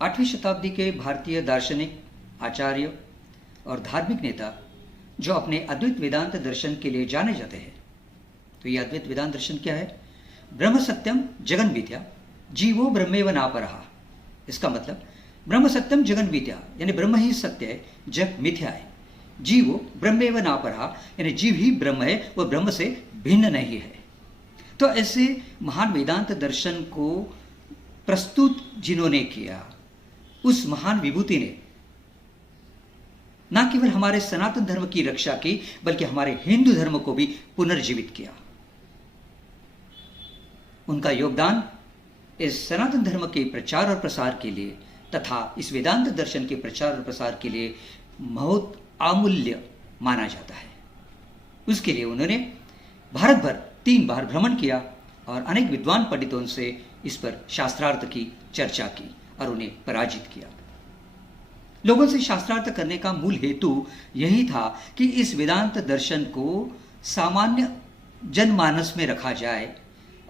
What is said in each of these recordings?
8वीं शताब्दी के भारतीय दार्शनिक, आचार्य और धार्मिक नेता जो अपने अद्वैत वेदांत दर्शन के लिए जाने जाते हैं। तो ये अद्वैत वेदांत दर्शन क्या है? ब्रह्म सत्यम जगन विद्या, जीवो ब्रह्मेव नापरहा। इसका मतलब ब्रह्म सत्यम जगन विद्या यानी ब्रह्म ही सत्य है, जग मिथ्या है। जीवो ब्रह्मेव नापरहा यानी जीव ही ब्रह्म है, वह ब्रह्म से भिन्न नहीं है। तो ऐसे महान वेदांत दर्शन को प्रस्तुत जिन्होंने किया, उस महान विभूति ने न केवल हमारे सनातन धर्म की रक्षा की, बल्कि हमारे हिंदू धर्म को भी पुनर्जीवित किया। उनका योगदान इस सनातन धर्म के प्रचार और प्रसार के लिए तथा इस वेदांत दर्शन के प्रचार और प्रसार के लिए बहुत अमूल्य माना जाता है। उसके लिए उन्होंने भारत भर 3 बार भ्रमण किया और अनेक विद्वान पंडितों से इस पर शास्त्रार्थ की चर्चा की और उन्हें पराजित किया। लोगों से शास्त्रार्थ करने का मूल हेतु यही था कि इस वेदांत दर्शन को सामान्य जनमानस में रखा जाए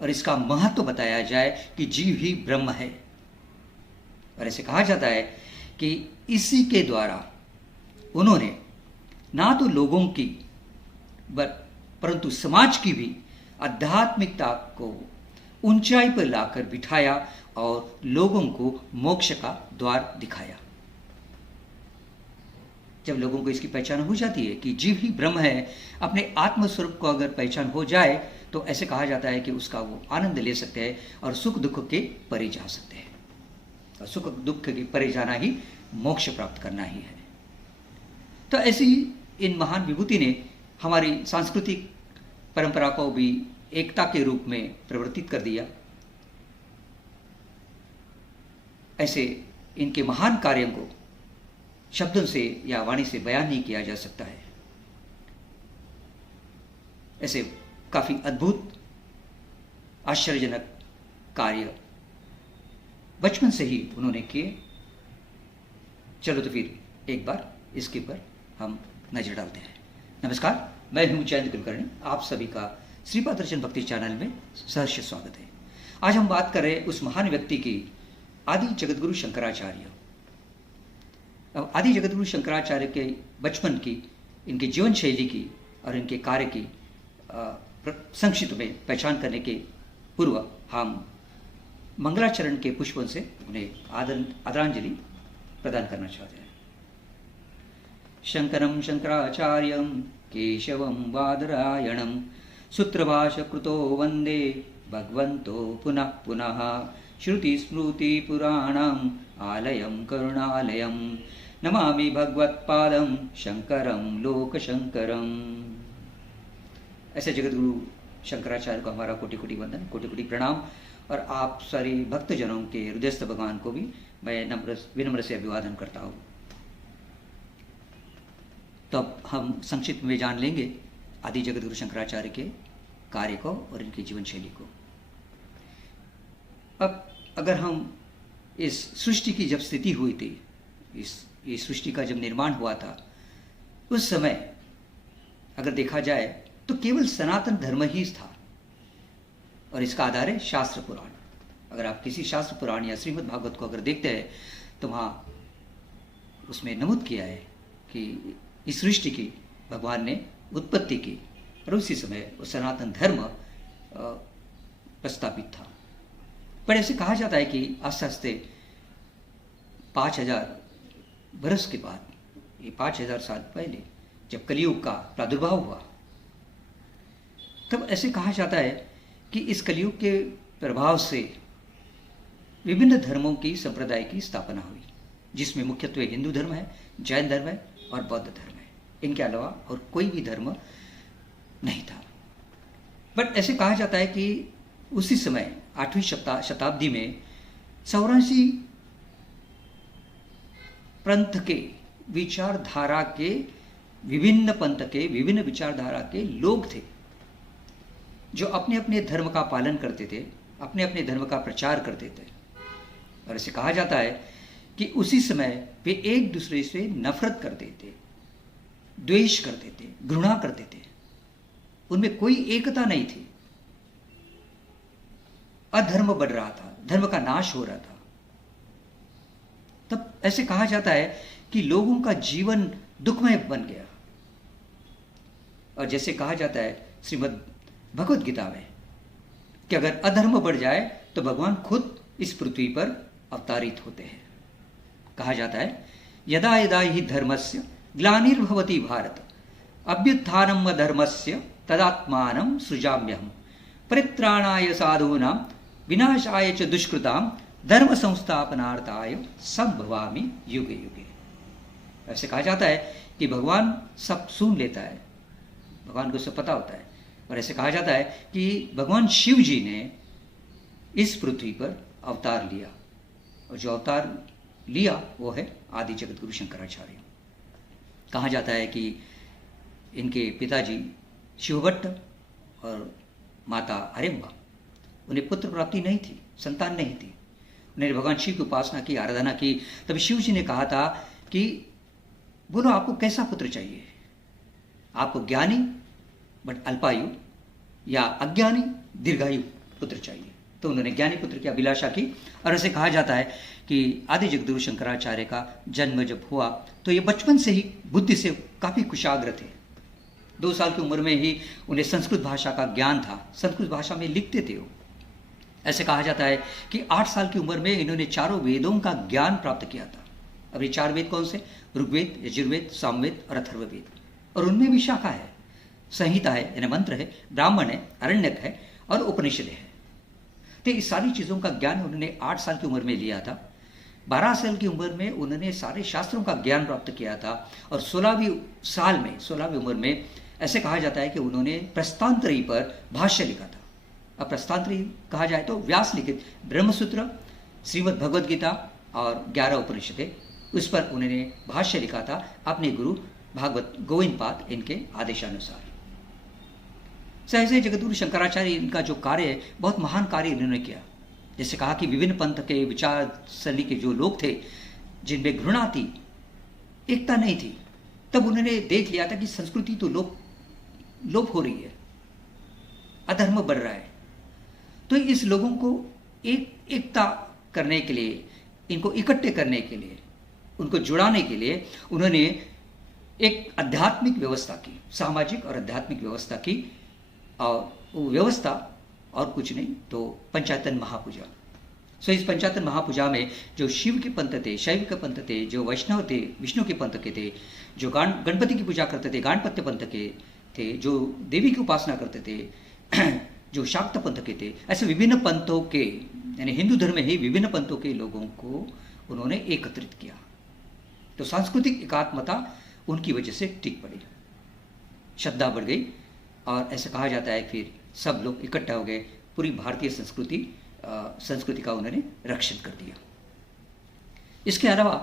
और इसका महत्व बताया जाए कि जीव ही ब्रह्म है। और ऐसे कहा जाता है कि इसी के द्वारा उन्होंने ना तो लोगों की परंतु समाज की भी आध्यात्मिकता को ऊंचाई पर लाकर बिठाया और लोगों को मोक्ष का द्वार दिखाया। जब लोगों को इसकी पहचान हो जाती है कि जीव ही ब्रह्म है, अपने आत्मस्वरूप को अगर पहचान हो जाए तो ऐसे कहा जाता है कि उसका वो आनंद ले सकते हैं और सुख दुख के परे जा सकते हैं। और सुख दुख के परे जाना ही मोक्ष प्राप्त करना ही है। तो ऐसी इन महान विभूति ने हमारी सांस्कृतिक परंपरा को भी एकता के रूप में प्रवर्तित कर दिया। ऐसे इनके महान कार्यों को शब्दों से या वाणी से बयान नहीं किया जा सकता है। ऐसे काफी अद्भुत आश्चर्यजनक कार्य बचपन से ही उन्होंने किए। चलो तो फिर एक बार इसके पर हम नजर डालते हैं। नमस्कार, मैं हूं जयंत कुलकर्णी। आप सभी का श्रीपाद दर्शन भक्ति चैनल में सहर्ष स्वागत है। आज हम बात कर रहे हैं उस महान व्यक्ति की, आदि जगतगुरु शंकराचार्य। अब आदि जगतगुरु शंकराचार्य के बचपन की, इनकी जीवन शैली की और इनके कार्य की संक्षिप्त में पहचान करने के पूर्व हम मंगलाचरण के पुष्पों से उन्हें आदरांजलि प्रदान करना चाहते हैं। शंकरं शंकराचार्यं केशवं बादरायणं सूत्रभाष्यकृतो वंदे भगवन्तो पुनः पुनः श्रुतिस्मृतिपुराणम् आलयं करुणालयं नमामि भगवत्पादं शंकरं लोकशंकरं। ऐसे जगतगुरु शंकराचार्य को हमारा कोटि कोटि वंदन, कोटि कोटि प्रणाम। और आप सारे भक्तजनों के हृदयस्थ भगवान को भी मैं विनम्र से अभिवादन करता हूँ। तो अब हम संक्षिप्त में जान लेंगे आदि जगतगुरु शंकराचार्य के कार्य को और इनकी जीवन शैली को। अब अगर हम इस सृष्टि की जब स्थिति हुई थी, इस सृष्टि का जब निर्माण हुआ था, उस समय अगर देखा जाए तो केवल सनातन धर्म ही था और इसका आधार है शास्त्र पुराण। अगर आप किसी शास्त्र पुराण या श्रीमद् भागवत को अगर देखते हैं तो वहाँ उसमें नमूद किया है कि इस सृष्टि की भगवान ने उत्पत्ति की और उसी समय वो सनातन धर्म प्रस्तापित था। पर ऐसे कहा जाता है कि आस्ते आस्ते 5000 बरस के बाद, ये 5000 साल पहले जब कलियुग का प्रादुर्भाव हुआ, तब ऐसे कहा जाता है कि इस कलियुग के प्रभाव से विभिन्न धर्मों की संप्रदाय की स्थापना हुई, जिसमें मुख्यत्वे हिंदू धर्म है, जैन धर्म है और बौद्ध धर्म है। इनके अलावा और कोई भी धर्म नहीं था। बट ऐसे कहा जाता है कि उसी समय 8वीं शताब्दी में 84 पंथ के विचारधारा के, विभिन्न पंथ के, विभिन्न विचारधारा के लोग थे जो अपने अपने धर्म का पालन करते थे, अपने अपने धर्म का प्रचार करते थे। और ऐसे कहा जाता है कि उसी समय वे एक दूसरे से नफरत करते थे, द्वेष करते थे, घृणा करते थे। उनमें कोई एकता नहीं थी। अधर्म बढ़ रहा था, धर्म का नाश हो रहा था। तब ऐसे कहा जाता है कि लोगों का जीवन दुखमय बन गया। और जैसे कहा जाता है श्रीमद् भगवद गीता में कि अगर अधर्म बढ़ जाए तो भगवान खुद इस पृथ्वी पर अवतारित होते हैं। कहा जाता है यदा यदा हि धर्मस्य ग्लानिर्भवति भारत अभ्युत्थानम् अधर्मस्य तदात्मानं सृजाम्यहम् परित्राणाय साधूनां विनाशाय च दुष्कृतां धर्म संस्थापनार्थाय संभवामि युगे युगे। ऐसे कहा जाता है कि भगवान सब सुन लेता है, भगवान को सब पता होता है। और ऐसे कहा जाता है कि भगवान शिव जी ने इस पृथ्वी पर अवतार लिया, और जो अवतार लिया वो है आदि जगत गुरु शंकराचार्य। कहा जाता है कि इनके पिताजी शिवभट्ट और माता हरेम्बा, उन्हें पुत्र प्राप्ति नहीं थी, संतान नहीं थी। उन्होंने भगवान शिव की उपासना की, आराधना की। तब शिव जी ने कहा था कि बोलो आपको कैसा पुत्र चाहिए, आपको ज्ञानी बट अल्पायु या अज्ञानी दीर्घायु पुत्र चाहिए। तो उन्होंने ज्ञानी पुत्र की अभिलाषा की। और ऐसे कहा जाता है कि आदि जगद्गुरु शंकराचार्य का जन्म जब हुआ तो ये बचपन से ही बुद्धि से काफ़ी कुशाग्र थे। 2 साल की उम्र में ही उन्हें संस्कृत भाषा का ज्ञान था, संस्कृत भाषा में लिखते थे वो। ऐसे कहा जाता है कि 8 साल की उम्र में इन्होंने चारों वेदों का ज्ञान प्राप्त किया था। अब ये 4 वेद कौन से? ऋग्वेद, यजुर्वेद, सामवेद और अथर्ववेद। और उनमें भी शाखा है, संहिता है यानी मंत्र है, ब्राह्मण है, अरण्यक है और उपनिषद है। तो इस सारी चीज़ों का ज्ञान उन्होंने 8 साल की उम्र में लिया था। 12 साल की उम्र में उन्होंने सारे शास्त्रों का ज्ञान प्राप्त किया था। और 16वीं उम्र में ऐसे कहा जाता है कि उन्होंने प्रस्तांतरी पर भाष्य लिखा था। अब प्रस्तांतरी कहा जाए तो व्यास लिखित ब्रह्मसूत्र, श्रीमद् भगवद गीता और 11 उपनिषदें, उस पर उन्होंने भाष्य लिखा था अपने गुरु भागवत गोविंद पाद इनके आदेशानुसार। सहसे जगद्गुरु शंकराचार्य इनका जो कार्य है बहुत महान कार्य इन्होंने किया। जैसे कहा कि विभिन्न पंथ के विचार सरणी के जो लोग थे जिनमें घृणा थी, एकता नहीं थी, तब उन्होंने देख लिया था कि संस्कृति तो लोप हो रही है, अधर्म बढ़ रहा है। तो इस लोगों को एकता करने के लिए, इनको इकट्ठे करने के लिए, उनको जुड़ाने के लिए उन्होंने एक आध्यात्मिक व्यवस्था की, सामाजिक और आध्यात्मिक व्यवस्था की। और वो व्यवस्था और कुछ नहीं तो पंचायतन महापूजा। सो इस पंचायतन महापूजा में जो शिव के पंथ थे, शैव के पंथ थे, जो वैष्णव थे विष्णु के पंथ के थे, जो गणपति की पूजा करते थे गाणपत्य पंथ के थे, जो देवी की उपासना करते थे जो शाक्त पंथ के थे, ऐसे विभिन्न पंथों के, यानी हिंदू धर्म में ही विभिन्न पंथों के लोगों को उन्होंने एकत्रित किया। तो सांस्कृतिक एकात्मता उनकी वजह से टिक पड़ी, श्रद्धा बढ़ गई। और ऐसा कहा जाता है फिर सब लोग इकट्ठा हो गए, पूरी भारतीय संस्कृति का उन्होंने रक्षण कर दिया। इसके अलावा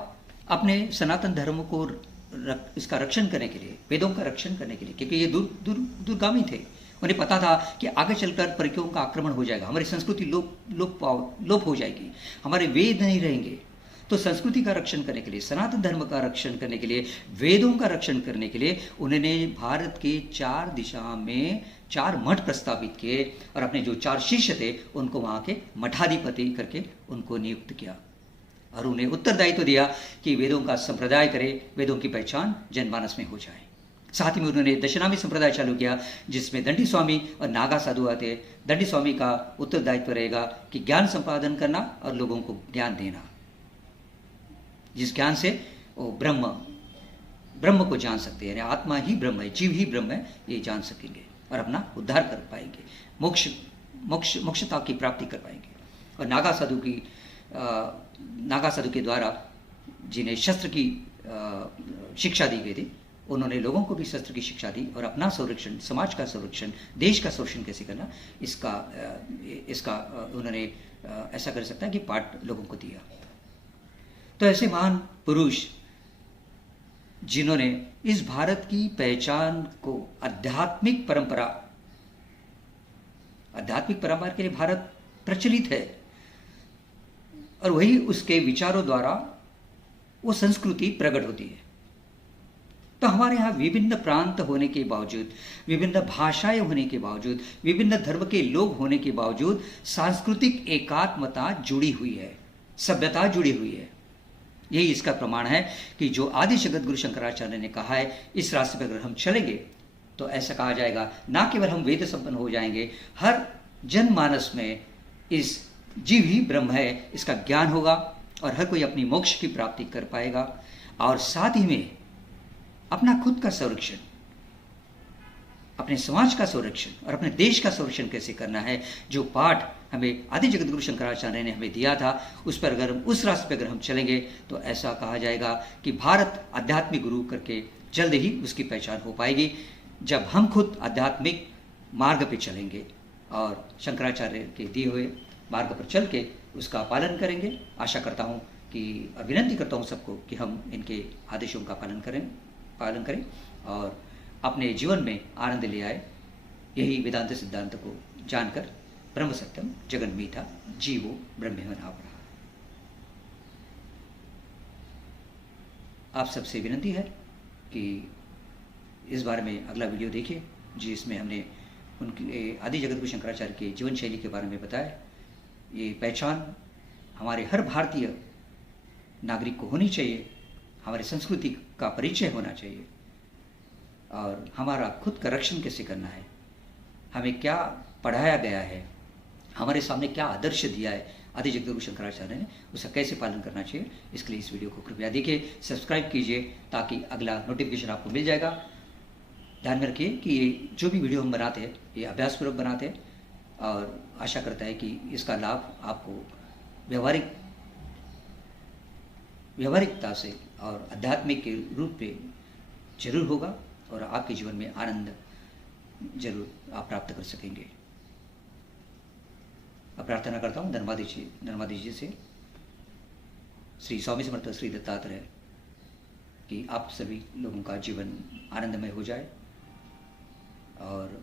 अपने सनातन धर्म को इसका रक्षण करने के लिए, वेदों का रक्षण करने के लिए, क्योंकि ये दूरगामी थे, उन्हें पता था कि आगे चलकर परकियों का आक्रमण हो जाएगा, हमारी संस्कृति लोप हो जाएगी, हमारे वेद नहीं रहेंगे। तो संस्कृति का रक्षण करने के लिए, सनातन धर्म का रक्षण करने के लिए, वेदों का रक्षण करने के लिए उन्होंने भारत के 4 दिशा में 4 मठ प्रस्तावित किए और अपने जो 4 शिष्य थे उनको वहाँ के मठाधिपति करके उनको नियुक्त किया और उन्हें उत्तरदायित्व दिया कि वेदों का संप्रदाय करे, वेदों की पहचान जनमानस में हो जाए। साथ ही में उन्होंने दशनामी संप्रदाय चालू किया जिसमें दंडी स्वामी और नागा साधु आते। दंडी स्वामी का उत्तरदायित्व रहेगा कि ज्ञान संपादन करना और लोगों को ज्ञान देना, जिस ज्ञान से वो ब्रह्म को जान सकते हैं, आत्मा ही ब्रह्म है, जीव ही ब्रह्म है, ये जान सकेंगे और अपना उद्धार कर पाएंगे, मोक्षता की प्राप्ति कर पाएंगे। और नागा साधु के द्वारा जिन्हें शस्त्र की शिक्षा दी गई थी, उन्होंने लोगों को भी शस्त्र की शिक्षा दी और अपना संरक्षण, समाज का संरक्षण, देश का संरक्षण कैसे करना, इसका उन्होंने ऐसा कर सकता है कि पाठ लोगों को दिया। तो ऐसे महान पुरुष जिन्होंने इस भारत की पहचान को आध्यात्मिक परंपरा के लिए भारत प्रचलित है और वही उसके विचारों द्वारा वो संस्कृति प्रकट होती है। तो हमारे यहाँ विभिन्न प्रांत होने के बावजूद, विभिन्न भाषाएं होने के बावजूद, विभिन्न धर्म के लोग होने के बावजूद सांस्कृतिक एकात्मता जुड़ी हुई है, सभ्यता जुड़ी हुई है। यही इसका प्रमाण है कि जो आदि जगत गुरु शंकराचार्य ने कहा है, इस रास्ते पर अगर हम चलेंगे तो ऐसा कहा जाएगा, ना केवल हम वेद संपन्न हो जाएंगे, हर जनमानस में इस जीव ही ब्रह्म है इसका ज्ञान होगा और हर कोई अपनी मोक्ष की प्राप्ति कर पाएगा। और साथ ही में अपना खुद का संरक्षण, अपने समाज का संरक्षण और अपने देश का संरक्षण कैसे करना है, जो पाठ हमें आदि जगत गुरु शंकराचार्य ने हमें दिया था, उस पर अगर हम उस रास्ते पर अगर हम चलेंगे तो ऐसा कहा जाएगा कि भारत आध्यात्मिक गुरु करके जल्द ही उसकी पहचान हो पाएगी, जब हम खुद आध्यात्मिक मार्ग पे चलेंगे और शंकराचार्य के दिए हुए मार्ग पर चल के उसका पालन करेंगे। आशा करता हूँ कि और विनती करता हूँ सबको कि हम इनके आदेशों का पालन करें और अपने जीवन में आनंद ले आए। यही वेदांत सिद्धांत को जानकर ब्रह्म सत्यम जगन मीठा जीवो ब्रह्मणाव रहा। आप सबसे विनती है कि इस बारे में अगला वीडियो देखिए, जिसमें हमने उनके आदि जगत गुरु शंकराचार्य के जीवन शैली के बारे में बताया। ये पहचान हमारे हर भारतीय नागरिक को होनी चाहिए, हमारी संस्कृति का परिचय होना चाहिए और हमारा खुद का रक्षण कैसे करना है, हमें क्या पढ़ाया गया है, हमारे सामने क्या आदर्श दिया है आदि जगत गुरु शंकराचार्य ने, उसका कैसे पालन करना चाहिए। इसके लिए इस वीडियो को कृपया देखिए, सब्सक्राइब कीजिए ताकि अगला नोटिफिकेशन आपको मिल जाएगा। ध्यान में रखिए कि ये जो भी वीडियो हम बनाते हैं ये अभ्यासपूर्वक बनाते हैं और आशा करता है कि इसका लाभ आपको व्यवहारिकता से और आध्यात्मिक के रूप में जरूर होगा और आपके जीवन में आनंद जरूर आप प्राप्त कर सकेंगे। अब प्रार्थना करता हूँ नर्मदा जी से, श्री स्वामी समर्थ श्री दत्तात्रेय, कि आप सभी लोगों का जीवन आनंदमय हो जाए और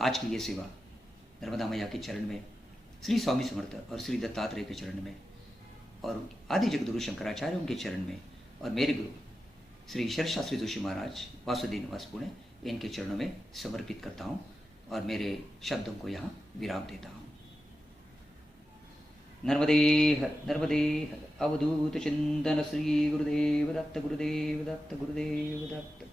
आज की ये सेवा नर्मदा मैया के चरण में, श्री स्वामी समर्थ और श्री दत्तात्रेय के चरण में और आदि जगत गुरु शंकराचार्य उनके चरण में और मेरे गुरु श्री शरद शास्त्री जोशी महाराज वासुदेव निवास पुणे, इनके चरणों में समर्पित करता हूँ और मेरे शब्दों को यहाँ विराम देता हूँ। नर्मदे हर अवधूत चिंतन श्री गुरुदेव दत्त गुरुदेव दत्त गुरुदेव दत्त।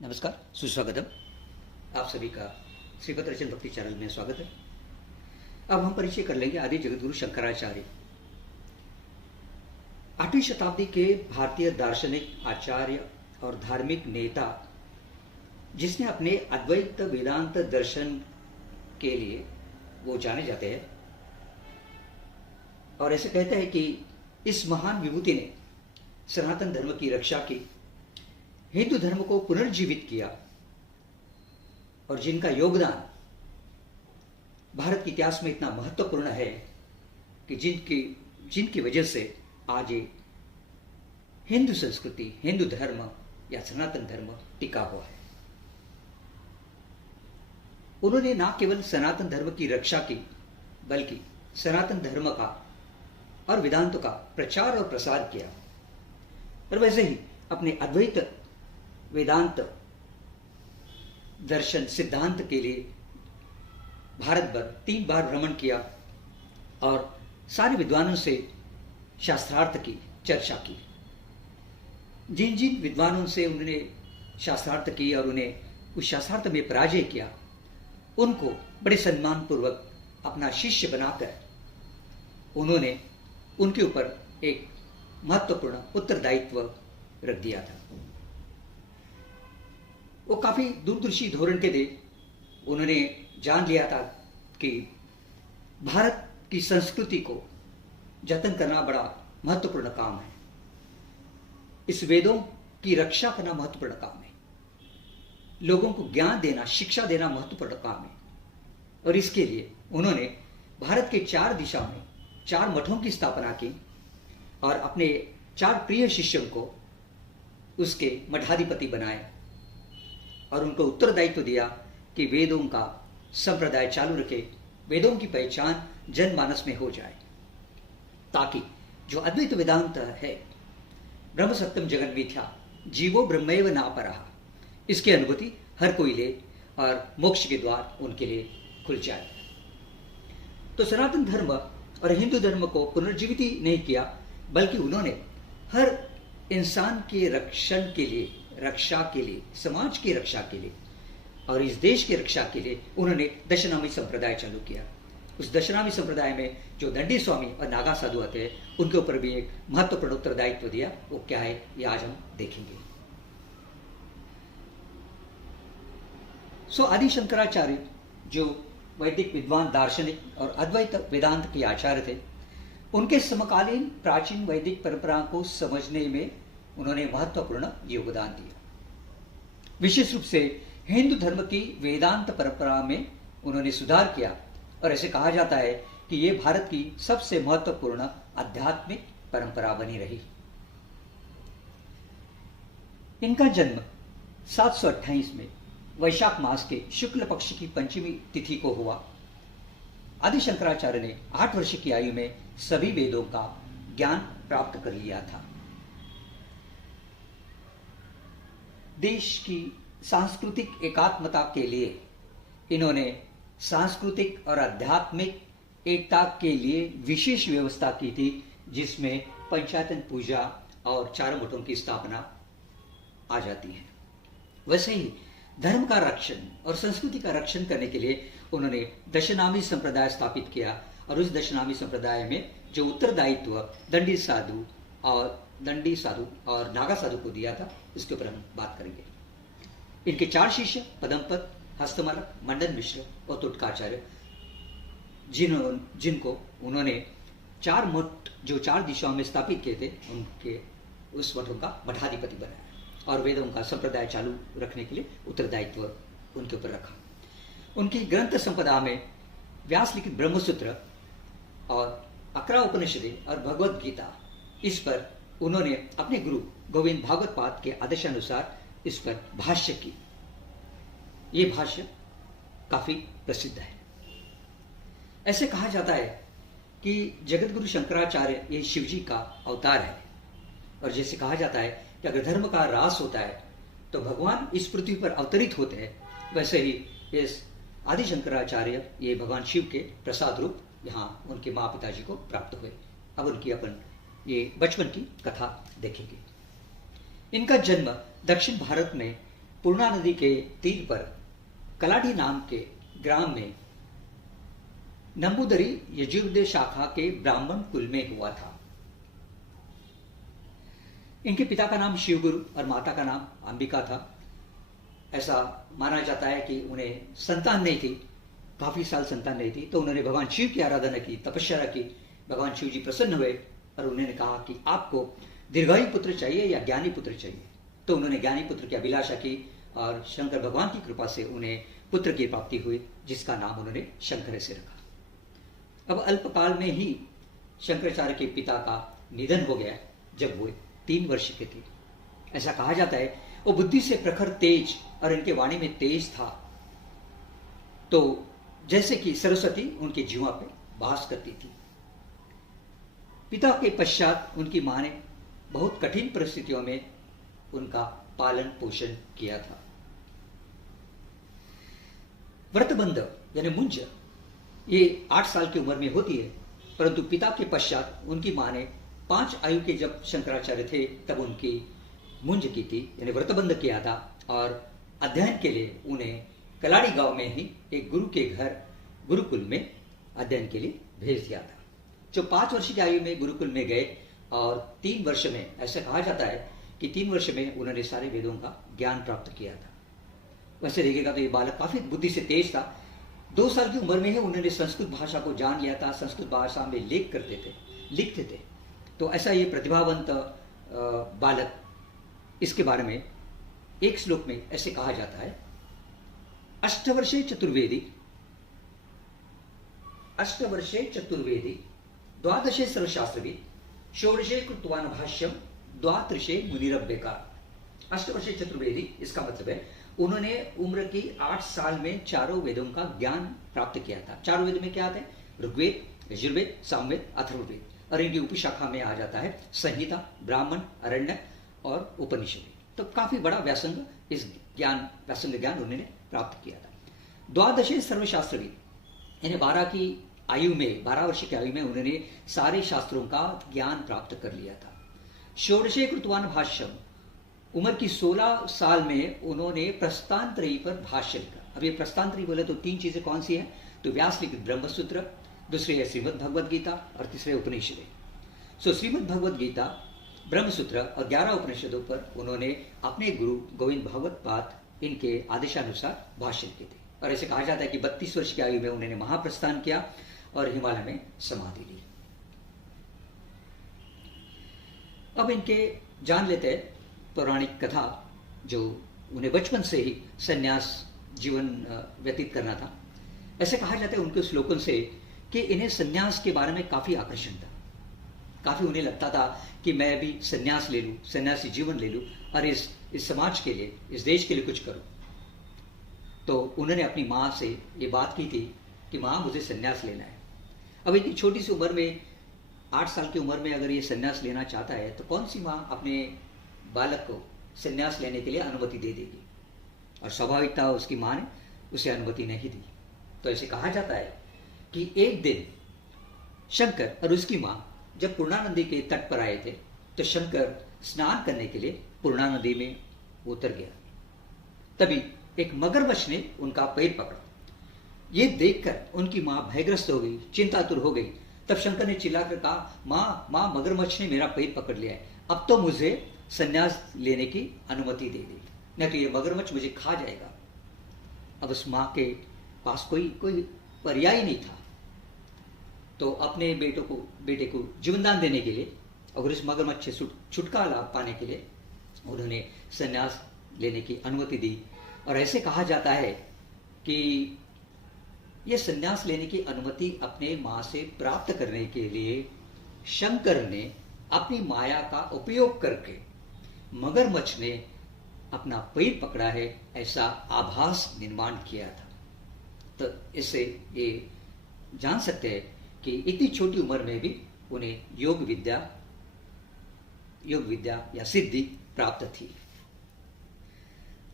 नमस्कार, सुस्वागतम। आप सभी का श्रीपद रचन भक्ति चैनल में स्वागत है। अब हम परिचय कर लेंगे आदि जगत गुरु शंकराचार्य, 8वीं शताब्दी के भारतीय दार्शनिक, आचार्य और धार्मिक नेता, जिसने अपने अद्वैत वेदांत दर्शन के लिए वो जाने जाते हैं और ऐसे कहते हैं कि इस महान विभूति ने सनातन धर्म की रक्षा की, हिंदू धर्म को पुनर्जीवित किया और जिनका योगदान भारत के इतिहास में इतना महत्वपूर्ण है कि जिनकी वजह से आज ये हिंदू संस्कृति, हिंदू धर्म या सनातन धर्म टिका हुआ है। उन्होंने न केवल सनातन धर्म की रक्षा की, बल्कि सनातन धर्म का और वेदांत का प्रचार और प्रसार किया। और वैसे ही अपने अद्वैत वेदांत दर्शन सिद्धांत के लिए भारत भर 3 बार भ्रमण किया और सारे विद्वानों से शास्त्रार्थ की चर्चा की। जिन जिन विद्वानों से उन्होंने शास्त्रार्थ की और उन्हें उस शास्त्रार्थ में पराजय किया, उनको बड़े सम्मान पूर्वक अपना शिष्य बनाकर उन्होंने उनके ऊपर एक महत्वपूर्ण उत्तरदायित्व रख दिया था। वो काफी दूरदर्शी धोरण के थे। उन्होंने जान लिया था कि भारत की संस्कृति को जतन करना बड़ा महत्वपूर्ण काम है, इस वेदों की रक्षा करना महत्वपूर्ण काम है, लोगों को ज्ञान देना, शिक्षा देना महत्वपूर्ण काम है। और इसके लिए उन्होंने भारत के 4 दिशा में 4 मठों की स्थापना की और अपने 4 प्रिय शिष्यों को उसके मठाधिपति बनाए और उनको उत्तरदायित्व दिया कि वेदों का संप्रदाय चालू रखे, वेदों की पहचान जनमानस में हो जाए, ताकि जो अद्वैत वेदांत है, ब्रह्म सत्यम जगन मिथ्या, जीवो ब्रह्मैव नापरः, इसकी अनुभूति हर कोई ले और मोक्ष के द्वार उनके लिए खुल जाए। तो सनातन धर्म और हिंदू धर्म को पुनर्जीवित ही नहीं किया, बल्कि उन्होंने हर इंसान के रक्षण के लिए, रक्षा के लिए, समाज की रक्षा के लिए और इस देश की रक्षा के लिए उन्होंने दशनामी संप्रदाय चालू किया। उस दशनामी संप्रदाय में जो दंडी स्वामी और नागा साधु आते हैं, उनके ऊपर भी एक महत्वपूर्ण उत्तरदायित्व दिया। वो क्या है, ये आज हम देखेंगे। आदि शंकराचार्य जो वैदिक विद्वान, दार्शनिक और अद्वैत वेदांत के आचार्य थे, उनके समकालीन प्राचीन वैदिक परंपरा को समझने में उन्होंने महत्वपूर्ण योगदान दिया। विशेष रूप से हिंदू धर्म की वेदांत परंपरा में उन्होंने सुधार किया और ऐसे कहा जाता है कि ये भारत की सबसे महत्वपूर्ण आध्यात्मिक परंपरा बनी रही। इनका जन्म 728 में वैशाख मास के शुक्ल पक्ष की पंचमी तिथि को हुआ। आदि शंकराचार्य ने 8 वर्ष की आयु में सभी वेदों का ज्ञान प्राप्त कर लिया था। देश की सांस्कृतिक एकात्मता के लिए इन्होंने सांस्कृतिक और आध्यात्मिक एकता के लिए विशेष व्यवस्था की थी, जिसमें पंचायतन पूजा और 4 मठों की स्थापना आ जाती है। वैसे ही धर्म का रक्षण और संस्कृति का रक्षण करने के लिए उन्होंने दशनामी संप्रदाय स्थापित किया और उस दशनामी संप्रदाय में जो उत्तरदायित्व दंडी साधु और नागा साधु को दिया था, इसके ऊपर हम बात करेंगे। इनके 4 शिष्य पदमपद, हस्तमालक, मंडन मिश्र और तुटकाचार्य, जिनको उन्होंने 4 मठ जो 4 दिशाओं में स्थापित किए थे, उनके उस मठों का मठाधिपति बनाया और वेदों का संप्रदाय चालू रखने के लिए उत्तरदायित्व उनके ऊपर रखा। उनकी ग्रंथ संपदा में व्यास लिखित ब्रह्मसूत्र और 11 उपनिषदें और भगवद गीता, इस पर उन्होंने अपने गुरु गोविंद भागवत पाद के आदेशानुसार इस पर भाष्य की। ये भाष्य काफी प्रसिद्ध है। ऐसे कहा जाता है कि जगतगुरु शंकराचार्य ये शिवजी का अवतार है और जैसे कहा जाता है कि अगर धर्म का ह्रास होता है तो भगवान इस पृथ्वी पर अवतरित होते हैं, वैसे ही इस आदि शंकराचार्य ये भगवान शिव के प्रसाद रूप यहाँ उनके माँ पिताजी को प्राप्त हुए। अब उनकी अपन ये बचपन की कथा देखेंगे। इनका जन्म दक्षिण भारत में पूर्णा नदी के तीर पर कलाडी नाम के ग्राम में नंबूदरी यजुर्वेद शाखा के ब्राह्मण कुल में हुआ था। इनके पिता का नाम शिवगुरु और माता का नाम अंबिका था। ऐसा माना जाता है कि उन्हें संतान नहीं थी, काफी साल संतान नहीं थी, तो उन्होंने भगवान शिव की आराधना की, तपस्या की। भगवान शिव जी प्रसन्न हुए और उन्होंने कहा कि आपको दीर्घायु पुत्र चाहिए या ज्ञानी पुत्र चाहिए। तो उन्होंने ज्ञानी पुत्र की अभिलाषा की और शंकर भगवान की कृपा से उन्हें पुत्र की प्राप्ति हुई, जिसका नाम उन्होंने शंकर से रखा। अब अल्पकाल में ही शंकराचार्य के पिता का निधन हो गया जब वो 3 वर्ष के थे। ऐसा कहा जाता है वो बुद्धि से प्रखर, तेज और इनके वाणी में तेज था, तो जैसे कि सरस्वती उनके जीवा पे वास करती थी। पिता के पश्चात उनकी माँ ने बहुत कठिन परिस्थितियों में उनका पालन पोषण किया था। व्रतबंध यानी मुंज ये 8 साल की उम्र में होती है, परंतु पिता के पश्चात उनकी माँ ने 5 आयु के जब शंकराचार्य थे तब उनकी मुंज की थी, यानी व्रतबंध किया था, और अध्ययन के लिए उन्हें कलाड़ी गांव में ही एक गुरु के घर गुरुकुल में अध्ययन के लिए भेज दिया था। जो 5 वर्ष की आयु में गुरुकुल में गए और 3 वर्ष में, ऐसा कहा जाता है कि 3 वर्ष में उन्होंने सारे वेदों का ज्ञान प्राप्त किया था। वैसे देखेगा तो ये बालक काफी बुद्धि से तेज था। 2 साल की उम्र में ही उन्होंने संस्कृत भाषा को जान लिया था, संस्कृत भाषा में लेख करते थे, लिखते थे। तो ऐसा ये प्रतिभावंत बालक, इसके बारे में एक श्लोक में ऐसे कहा जाता है, अष्टवर्षे चतुर्वेदी द्वादशे सर्वशास्त्रविद षोडशे कृतवान भाष्यम द्वात्रिशे मुनिरभ्यकार। अष्टवर्षे चतुर्वेदी, इसका मतलब है उन्होंने उम्र की 8 साल में चारों वेदों का ज्ञान प्राप्त किया था। चारों वेद में क्या आते हैं? ऋग्वेद, यजुर्वेद, सामवेद, अथर्ववेद, और इनकी उपशाखा में आ जाता है संहिता, ब्राह्मण, अरण्यक और उपनिषद। तो काफी बड़ा व्यासंग ज्ञान उन्होंने प्राप्त किया था। द्वादशे सर्वशास्त्रविद, यानी 12 वर्ष की आयु में उन्होंने सारे शास्त्रों का ज्ञान प्राप्त कर लिया था। षोडशे कृतवान भाष्यम, उम्र की 16 साल में उन्होंने प्रस्थानत्रयी पर भाष्य लिखा। अब ये प्रस्थानत्रयी बोले तो 3 चीजें कौन सी हैं? तो व्यास लिखित ब्रह्मसूत्र, दूसरे है श्रीमद् भगवद गीता, और तीसरे उपनिषद। सो श्रीमद् भगवद गीता, ब्रह्मसूत्र और 11 उपनिषदों पर उन्होंने अपने गुरु गोविंद भागवत पाद इनके आदेशानुसार भाष्य लिखे थे। और ऐसे कहा जाता है कि 32 वर्ष की आयु में उन्होंने महाप्रस्थान किया और हिमालय में समाधि ली। अब इनके जान लेते हैं पौराणिक कथा, जो उन्हें बचपन से ही संन्यास जीवन व्यतीत करना था। ऐसे कहा जाता है उनके श्लोकों से कि इन्हें संन्यास के बारे में काफी आकर्षण था। काफी उन्हें लगता था कि मैं भी संन्यास ले लूं, सन्यासी जीवन ले लूं, और इस समाज के लिए, इस देश के लिए कुछ करूं। तो उन्होंने अपनी माँ से ये बात की थी कि माँ, मुझे संन्यास लेना है। अब इतनी छोटी सी उम्र में, 8 साल की उम्र में अगर ये संन्यास लेना चाहता है तो कौन सी माँ अपने बालक को संन्यास लेने के लिए अनुमति दे देगी? और स्वाभाविक था उसकी माँ ने उसे अनुमति नहीं दी। तो ऐसे कहा जाता है कि एक दिन शंकर और उसकी माँ जब पूर्णा नदी के तट पर आए थे, तो शंकर स्नान करने के लिए पूर्णा नदी में उतर गया। तभी एक मगरमच्छ ने उनका पैर पकड़ा। ये देखकर उनकी माँ भयग्रस्त हो गई, चिंतातुर हो गई। तब शंकर ने चिल्लाकर कहा, माँ, मगरमच्छ ने मेरा पैर पकड़ लिया है, अब तो मुझे संन्यास लेने की अनुमति दे दी, नहीं तो ये मगरमच्छ मुझे खा जाएगा। अब उस माँ के पास कोई पर्याय नहीं था, तो अपने बेटे को जीवनदान देने के लिए और इस मगरमच्छ से छुटकारा पाने के लिए उन्होंने संन्यास लेने की अनुमति दी। और ऐसे कहा जाता है कि यह संन्यास लेने की अनुमति अपने माँ से प्राप्त करने के लिए शंकर ने अपनी माया का उपयोग करके मगरमच्छ ने अपना पैर पकड़ा है, ऐसा आभास निर्माण किया था। तो इससे ये जान सकते हैं कि इतनी छोटी उम्र में भी उन्हें योग विद्या या सिद्धि प्राप्त थी।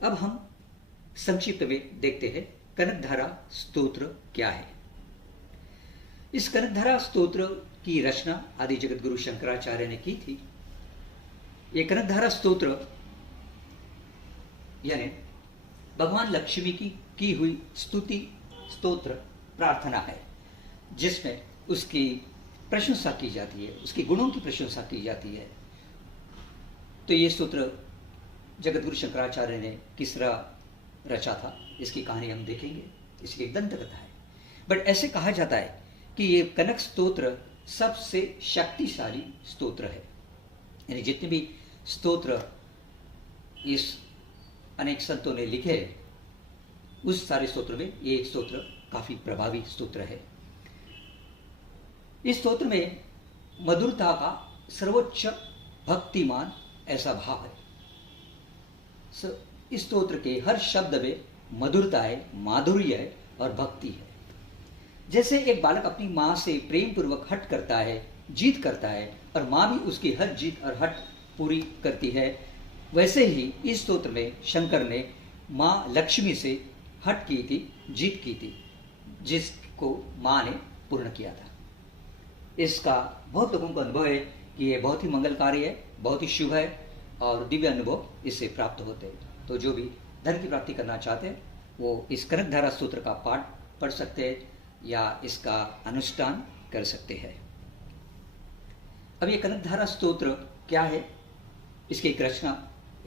अब हम संक्षिप्त में देखते हैं कनकधारा स्तोत्र क्या है। इस कनकधारा स्तोत्र की रचना आदि जगत गुरु शंकराचार्य ने की थी। ये कनकधारा स्तोत्र यानी भगवान लक्ष्मी की हुई स्तुति स्तोत्र प्रार्थना है, जिसमें उसकी प्रशंसा की जाती है, उसके गुणों की प्रशंसा की जाती है। तो ये स्तोत्र जगत गुरु शंकराचार्य ने किस तरह रचा था, इसकी कहानी हम देखेंगे। इसकी एक दंत कथा है। बट ऐसे कहा जाता है कि ये कनक स्तोत्र सबसे शक्तिशाली स्तोत्र है। यानी जितने भी स्तोत्र इस अनेक संतों ने लिखे, उस सारे स्तोत्र में ये स्तोत्र काफी प्रभावी स्तोत्र है। इस स्तोत्र में मधुरता का सर्वोच्च भक्तिमान ऐसा भाव है। इस स्तोत्र के हर शब्द में मधुरता है, माधुर्य है और भक्ति है। जैसे एक बालक अपनी माँ से प्रेम पूर्वक हट करता है, जीत करता है, और माँ भी उसकी हर जीत और हट पूरी करती है, वैसे ही इस स्तोत्र में शंकर ने माँ लक्ष्मी से हट की थी, जीत की थी, जिसको माँ ने पूर्ण किया था। इसका बहुत लोगों को अनुभव है कि ये बहुत ही मंगलकारी है, बहुत ही शुभ है, और दिव्य अनुभव इससे प्राप्त होते हैं। तो जो भी धन की प्राप्ति करना चाहते हैं वो इस कनकधारा स्तोत्र का पाठ पढ़ सकते हैं या इसका अनुष्ठान कर सकते हैं। अब ये कनकधारा स्तोत्र क्या है, इसकी एक रचना,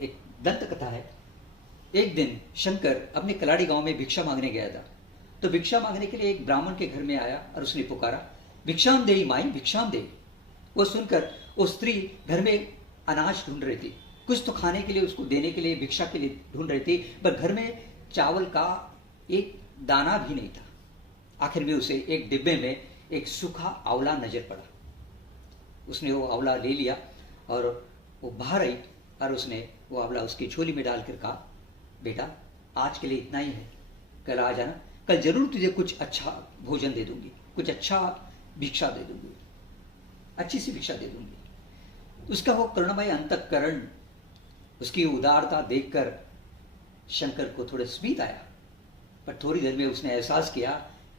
एक दंत कथा है। एक दिन शंकर अपने कलाड़ी गांव में भिक्षा मांगने गया था। तो भिक्षा मांगने के लिए एक ब्राह्मण के घर में आया और उसने पुकारा, भिक्षाम देई माई, भिक्षाम दे। वो सुनकर वो स्त्री घर में अनाज ढूंढ रही थी, कुछ तो खाने के लिए उसको देने के लिए, भिक्षा के लिए ढूंढ रही थी, पर घर में चावल का एक दाना भी नहीं था। आखिर में उसे एक डिब्बे में एक सूखा आंवला नजर पड़ा। उसने वो आंवला ले लिया और वो बाहर आई और उसने वो आंवला उसकी झोली में डालकर कहा, बेटा आज के लिए इतना ही है, कल आ जाना, कल जरूर तुझे कुछ अच्छा भोजन दे दूंगी, कुछ अच्छा भिक्षा दे दूंगी, अच्छी सी भिक्षा दे दूंगी। उसका वो करुणामय अंतःकरण, उसकी उदारता देखकर शंकर को थोड़ा स्मित आया, पर थोड़ी देर में उसने एहसास किया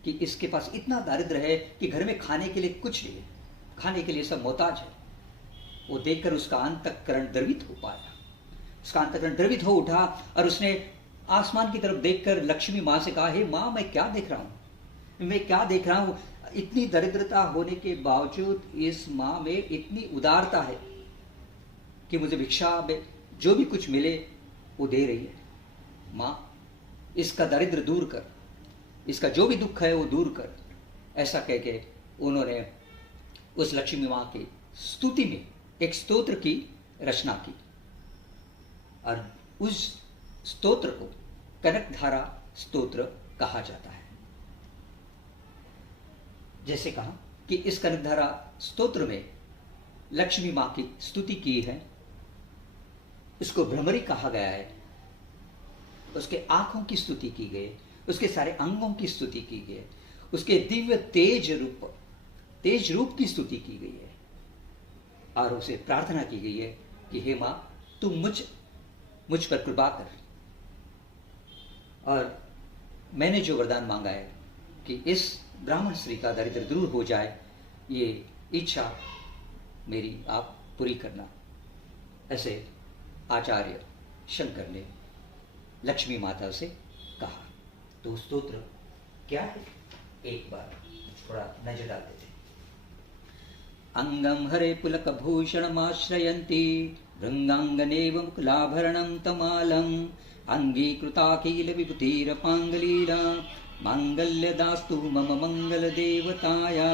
कि इसके पास इतना दारिद्र है कि घर में खाने के लिए कुछ नहीं है, खाने के लिए सब मोहताज है। वो देखकर उसका अंतःकरण द्रवित हो पाया, उसका अंतःकरण द्रवित हो उठा और उसने आसमान की तरफ देखकर लक्ष्मी माँ से कहा, हे माँ, मैं क्या देख रहा हूँ, मैं क्या देख रहा हूँ, इतनी दरिद्रता होने के बावजूद इस माँ में इतनी उदारता है कि मुझे भिक्षा में जो भी कुछ मिले वो दे रही है। माँ, इसका दरिद्र दूर कर, इसका जो भी दुख है वो दूर कर। ऐसा कह के उन्होंने उस लक्ष्मी माँ की स्तुति में एक स्तोत्र की रचना की और उस स्तोत्र को कनकधारा स्तोत्र कहा जाता है। जैसे कहा कि इस कनकधारा स्तोत्र में लक्ष्मी माँ की स्तुति की है, उसको भ्रमरी कहा गया है, उसके आंखों की स्तुति की गई, उसके सारे अंगों की स्तुति की गई, उसके दिव्य तेज रूप की स्तुति की गई है, और उसे प्रार्थना की गई है कि हे माँ, तू मुझ पर कृपा कर, और मैंने जो वरदान मांगा है कि इस ब्राह्मण स्त्री का दरिद्र दूर हो जाए, ये इच्छा मेरी आप पूरी करना। ऐसे आचार्य शंकर ने लक्ष्मी माता से कहा। तो स्तोत्र क्या है, एक बार थोड़ा नजर डालते थे। अंगम हरे पुलक भूषणमाश्रयन्ती भृंगांगनेव मुकुलाभरणं तमालम् अंगीकृताखिल विभूतिरपांगलीला मांगल्यदास्तु मम मंगल देवताया।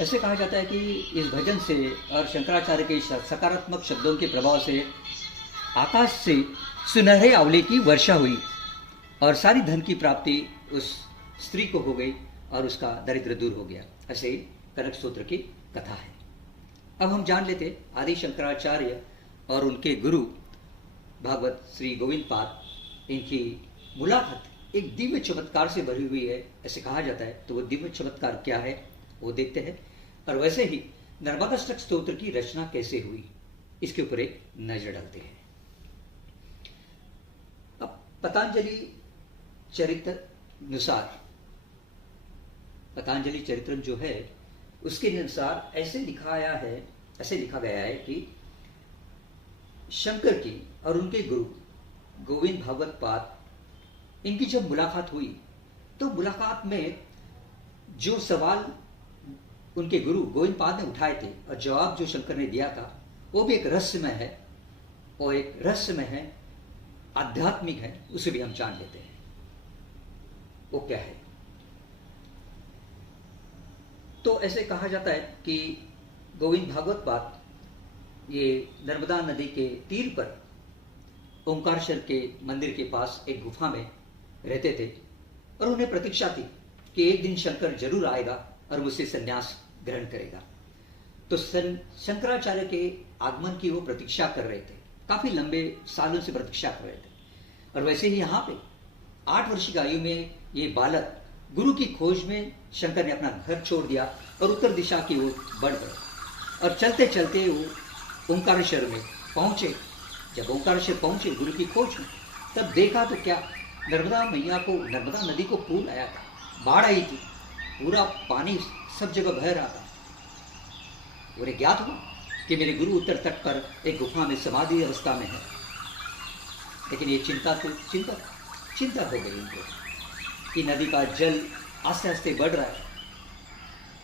ऐसे कहा जाता है कि इस भजन से और शंकराचार्य के सकारात्मक शब्दों के प्रभाव से आकाश से सुनहरे आंवले की वर्षा हुई और सारी धन की प्राप्ति उस स्त्री को हो गई और उसका दरिद्र दूर हो गया। ऐसे ही कनक स्तोत्र की कथा है। अब हम जान लेते आदि शंकराचार्य और उनके गुरु भागवत श्री गोविंद पाद, इनकी मुलाकात एक दिव्य चमत्कार से भरी हुई है, ऐसे कहा जाता है। तो वो दिव्य चमत्कार क्या है वो देखते हैं, और वैसे ही नर्मदाष्टक स्तोत्र की रचना कैसे हुई इसके ऊपर एक नजर डालते हैं। अब पतंजलि चरित्र अनुसार, पतंजलि चरित्र जो है उसके अनुसार ऐसे लिखा गया है कि शंकर की और उनके गुरु गोविंद भागवत पाद, इनकी जब मुलाकात हुई तो मुलाकात में जो सवाल उनके गुरु गोविंद पाद ने उठाए थे और जवाब जो शंकर ने दिया था वो भी एक रहस्यमय है, और एक रहस्यमय है, आध्यात्मिक है, उसे भी हम जान लेते हैं। वो क्या है? तो ऐसे कहा जाता है कि गोविंद भागवत पाद ये नर्मदा नदी के तीर पर ओंकारेश्वर के मंदिर के पास एक गुफा में रहते थे और उन्हें प्रतीक्षा थी कि एक दिन शंकर जरूर आएगा और मुझसे संन्यास ग्रहण करेगा। तो शंकराचार्य के आगमन की वो प्रतीक्षा कर रहे थे, काफी लंबे सालों से प्रतीक्षा कर रहे थे। और वैसे ही यहाँ पे 8 वर्ष की आयु में ये बालक गुरु की खोज में शंकर ने अपना घर छोड़ दिया और उत्तर दिशा की ओर बढ़ गए और चलते चलते वो ओंकारेश्वर में पहुंचे। जब ओंकारेश्वर पहुंचे गुरु की खोज में, तब देखा तो क्या, नर्मदा मैया को, नर्मदा नदी को पूर आया था, बाढ़ आई थी, पूरा पानी सब जगह बह रहा था। उन्हें ज्ञात हुआ कि मेरे गुरु उत्तर तट पर एक गुफा में समाधि अवस्था में है। लेकिन ये चिंता हो गई उनको कि नदी का जल आस्ते आस्ते बढ़ रहा है,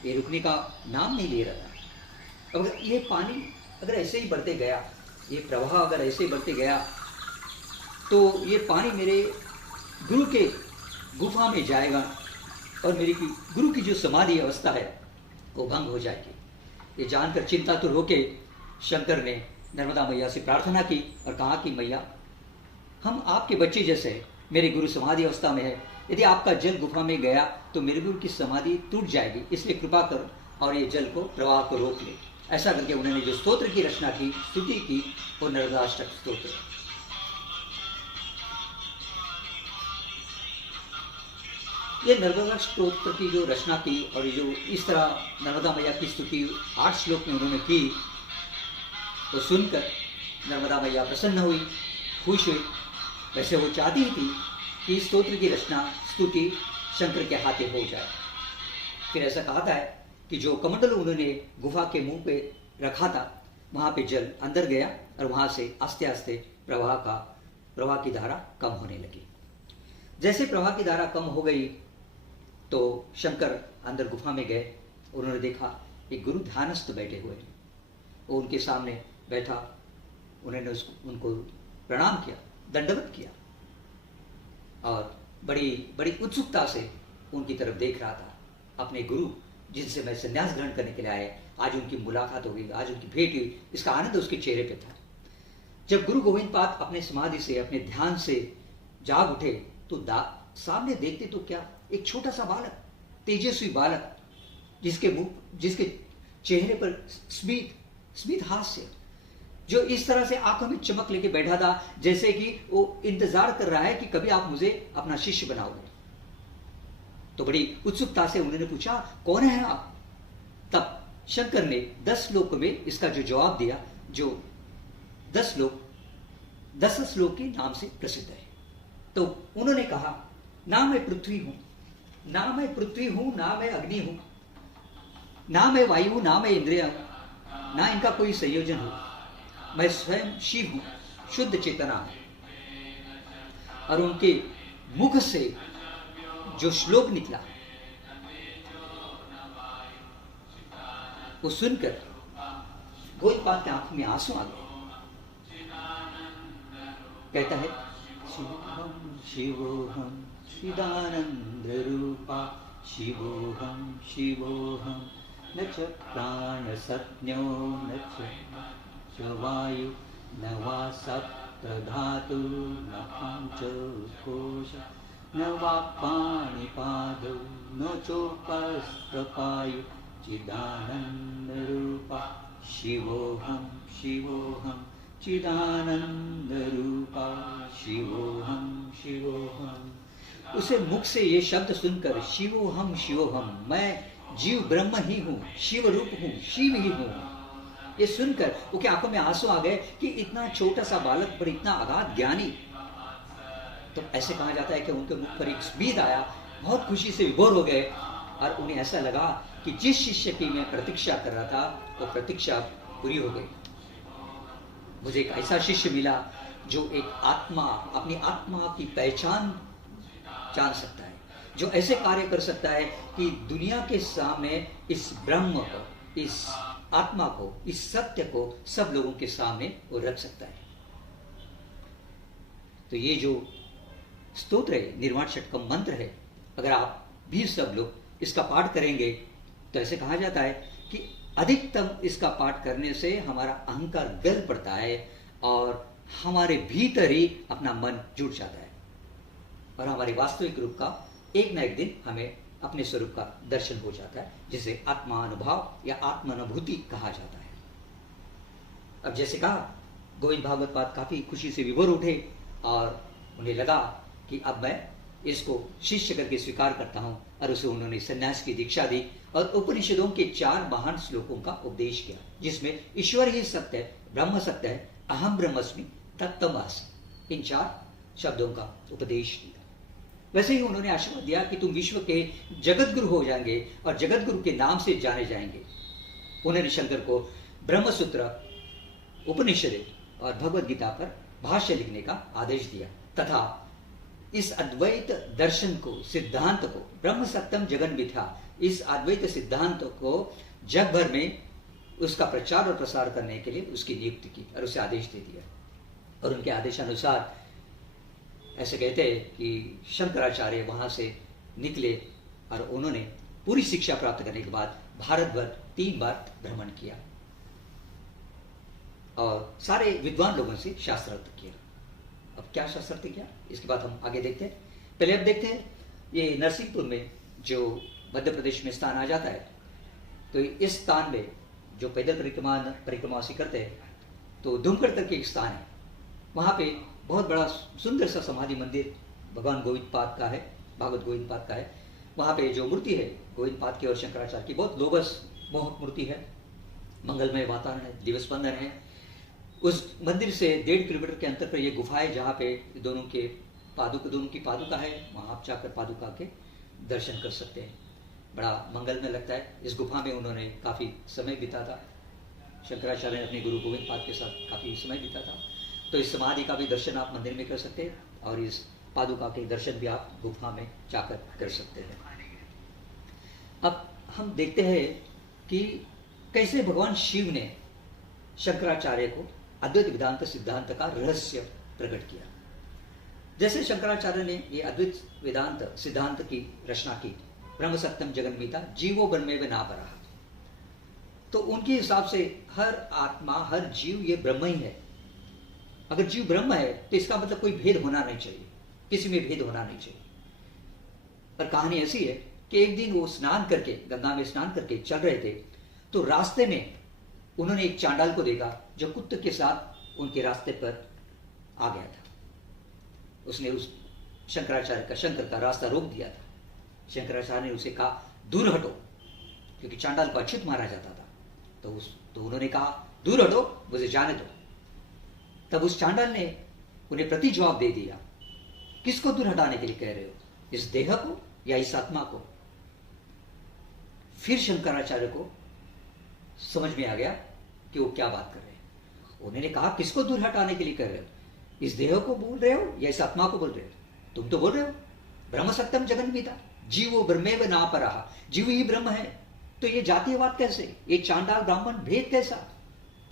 ये रुकने का नाम नहीं ले रहा था। अगर ये पानी अगर ऐसे ही बढ़ते गया, ये प्रवाह अगर ऐसे ही बढ़ते गया, तो ये पानी मेरे गुरु के गुफा में जाएगा और मेरी गुरु की जो समाधि अवस्था है वो भंग हो जाएगी। ये जानकर चिंतातुर होके शंकर ने नर्मदा मैया से प्रार्थना की और कहा कि मैया, हम आपके बच्चे जैसे हैं, मेरे गुरु समाधि अवस्था में है, यदि आपका जल गुफा में गया तो मेरे गुरु की समाधि टूट जाएगी, इसलिए कृपा करो और ये जल को, प्रवाह को रोक ले। ऐसा करके उन्होंने जो स्तोत्र की रचना की, स्तुति की, वो नर्मदाष्टक स्तोत्र। ये नर्मदा स्तोत्र की जो रचना की और जो इस तरह नर्मदा मैया की स्तुति 8 श्लोक में उन्होंने की, तो सुनकर नर्मदा मैया प्रसन्न हुई, खुश हुई। वैसे वो चाहती ही थी कि स्तोत्र की रचना, स्तुति शंकर के हाथे हो जाए। फिर ऐसा कहा था कि जो कमंडल उन्होंने गुफा के मुंह पे रखा था, वहां पे जल अंदर गया और वहां से आस्ते आस्ते प्रवाह की धारा कम होने लगी। जैसे प्रवाह की धारा कम हो गई तो शंकर अंदर गुफा में गए। उन्होंने देखा एक गुरु ध्यानस्थ बैठे हुए हैं। वो उनके सामने बैठा, उन्होंने उनको प्रणाम किया, दंडवत किया और बड़ी उत्सुकता से उनकी तरफ देख रहा था। अपने गुरु जिनसे मैं संन्यास ग्रहण करने के लिए आए, आज उनकी मुलाकात हो गई, आज उनकी भेंट हुई, इसका आनंद उसके चेहरे पे था। जब गुरु गोविंद पाद अपने समाधि से, अपने ध्यान से जाग उठे तो सामने देखते तो क्या, एक छोटा सा बालक, तेजस्वी बालक, जिसके चेहरे पर स्मित हास्य, जो इस तरह से आंखों में चमक लेके बैठा था जैसे कि वो इंतजार कर रहा है कि कभी आप मुझे अपना शिष्य बनाओगे। तो बड़ी उत्सुकता से उन्होंने पूछा, कौन है आप? तब शंकर ने 10 श्लोक में इसका जो जवाब दिया, जो 10 श्लोक के नाम से प्रसिद्ध है। तो उन्होंने कहा, ना मैं पृथ्वी हूं, ना मैं अग्नि हूं, ना मैं वायु हूं, ना मैं इंद्रिया हूं, ना इनका कोई संयोजन हो। मैं स्वयं शिव हूं, शुद्ध चेतना हूं। और उनके मुख से जो श्लोक निकला वो सुनकर गोविंद पाद की आंखों में आंसू आ गए। कहता है, शिवोहम शिवोहम चिदानंद रूपा, शिवोहम शिवोहम न च प्राण सत्यो न च वायु न वा सप्त धातु न पंच कोश न वा पाणिपादौ न चोपस्थपायु, चिदानंद रूपा शिवोहम शिवोहम चिदानंद रूपा शिवोहम शिवोहम। उसे मुख से ये शब्द सुनकर, शिवोहम शिवोहम, मैं जीव ब्रह्म ही हूँ, शिव रूप हूँ, शिव ही हूँ, ये सुनकर उसके आंखों में आंसू आ गए कि इतना छोटा सा बालक पर इतना अगाध ज्ञानी। तो ऐसे कहा जाता है कि उनके मुख पर एक स्मित आया, बहुत खुशी से विभोर हो गए और उन्हें ऐसा लगा कि जिस शिष्य की मैं प्रतीक्षा कर रहा था वो प्रतीक्षा पूरी हो गई। मुझे एक ऐसा शिष्य मिला जो एक आत्मा, अपनी आत्मा की पहचान जान सकता है, जो ऐसे कार्य कर सकता है कि दुनिया के सामने इस ब्रह्म को, इस आत्मा को, इस सत्य को सब लोगों के सामने वो रख सकता है। तो ये जो स्तोत्र है, निर्वाण षटकम मंत्र है, अगर आप भी सब लोग इसका पाठ करेंगे तो ऐसे कहा जाता है कि अधिकतम इसका पाठ करने से हमारा अहंकार गल पड़ता है और हमारे भीतर ही अपना मन जुट जाता है और हमारे वास्तविक रूप का एक न एक दिन हमें अपने स्वरूप का दर्शन हो जाता है, जिसे आत्मानुभव या आत्मानुभूति कहा जाता है। अब जैसे कहा, गोविंद भागवत पाद काफी खुशी से विभोर उठे और उन्हें लगा कि अब मैं इसको शिष्य करके स्वीकार करता हूं, और उसे उन्होंने सन्यास की दीक्षा दी और उपनिषदों के 4 महान श्लोकों का उपदेश किया, जिसमें ईश्वर ही सत्य है, ब्रह्म सत्य है, अहम ब्रह्मस्मि तत्त्वमसि, इन 4 शब्दों का उपदेश दिया। वैसे ही उन्होंने आशीर्वाद दिया कि तुम विश्व के जगत गुरु हो जाएंगे और जगत गुरु के नाम से जाने जाएंगे। उन्होंने शंकर को ब्रह्मसूत्र, उपनिषद और भगवद गीता पर भाष्य लिखने का आदेश दिया तथा इस अद्वैत दर्शन को, सिद्धांत को, ब्रह्म सत्यम जगन मिथ्या, इस अद्वैत सिद्धांत को जग भर में उसका प्रचार और प्रसार करने के लिए उसकी नियुक्ति की और उसे आदेश दे दिया। और उनके आदेशानुसार ऐसे कहते हैं कि शंकराचार्य वहां से निकले और उन्होंने पूरी शिक्षा प्राप्त करने के बाद भारत भर 3 बार भ्रमण किया और सारे विद्वान लोगों से शास्त्रार्थ किया। अब क्या शास्त्रार्थ किया, इसके बाद हम आगे देखते हैं। पहले अब देखते हैं, ये नरसिंहपुर में जो मध्य प्रदेश में स्थान आ जाता है, तो इस स्थान में जो पैदल परिक्रमावासी करते हैं, तो धूमकड़ करके एक स्थान है, वहाँ पे बहुत बड़ा सुंदर सा समाधि मंदिर भगवान गोविंद पाद का है, भागवत गोविंद पाद का है। वहाँ पे जो मूर्ति है गोविंद पाद की और शंकराचार्य की, बहुत लोभस मोहक मूर्ति है, मंगलमय वातावरण है, दिवस्पंदन है। उस मंदिर से 1.5 किलोमीटर के अंतर पर ये गुफा है जहाँ पे दोनों की पादुका है, वहाँ आप जाकर पादुका के दर्शन कर सकते हैं। बड़ा मंगलमय लगता है। इस गुफा में उन्होंने काफ़ी समय बिताता, शंकराचार्य ने अपने गुरु गोविंद पाद के साथ काफ़ी समय बिताता। तो इस समाधि का भी दर्शन आप मंदिर में कर सकते हैं और इस पादुका के दर्शन भी आप गुफा में जाकर कर सकते हैं। अब हम देखते हैं कि कैसे भगवान शिव ने शंकराचार्य को अद्वैत वेदांत सिद्धांत का रहस्य प्रकट किया। जैसे शंकराचार्य ने ये अद्वैत वेदांत सिद्धांत की रचना की, ब्रह्म सत्यम जगन मिथ्या जीवो ब्रह्मेव नापरः, तो उनके हिसाब से हर आत्मा, हर जीव ये ब्रह्म ही है। अगर जीव ब्रह्म है तो इसका मतलब कोई भेद होना नहीं चाहिए, किसी में भेद होना नहीं चाहिए। पर कहानी ऐसी है कि एक दिन वो स्नान करके, गंगा में स्नान करके चल रहे थे, तो रास्ते में उन्होंने एक चांडाल को देखा जो कुत्ते के साथ उनके रास्ते पर आ गया था। उसने उस शंकर का रास्ता रोक दिया था। शंकराचार्य ने उसे कहा दूर हटो, क्योंकि चांडाल को अछूत मारा जाता था। तो उन्होंने कहा दूर हटो, मुझे जाने दो। तब उस चांडाल ने उन्हें प्रति जवाब दे दिया, किसको दूर हटाने के लिए कह रहे हो, इस देह को या इस आत्मा को? फिर शंकराचार्य को समझ में आ गया कि वो क्या बात कर रहे हैं। उन्होंने कहा किसको दूर हटाने के लिए कह रहे हो, इस देह को बोल रहे हो या इस आत्मा को बोल रहे हो? तुम तो बोल रहे हो ब्रह्म सत्यम जगन मिथ्या जीवो ब्रह्मेव नापरः, जीव ही ब्रह्म है, तो ये जातीयवाद कैसे, ये चांडाल ब्राह्मण भेद कैसा?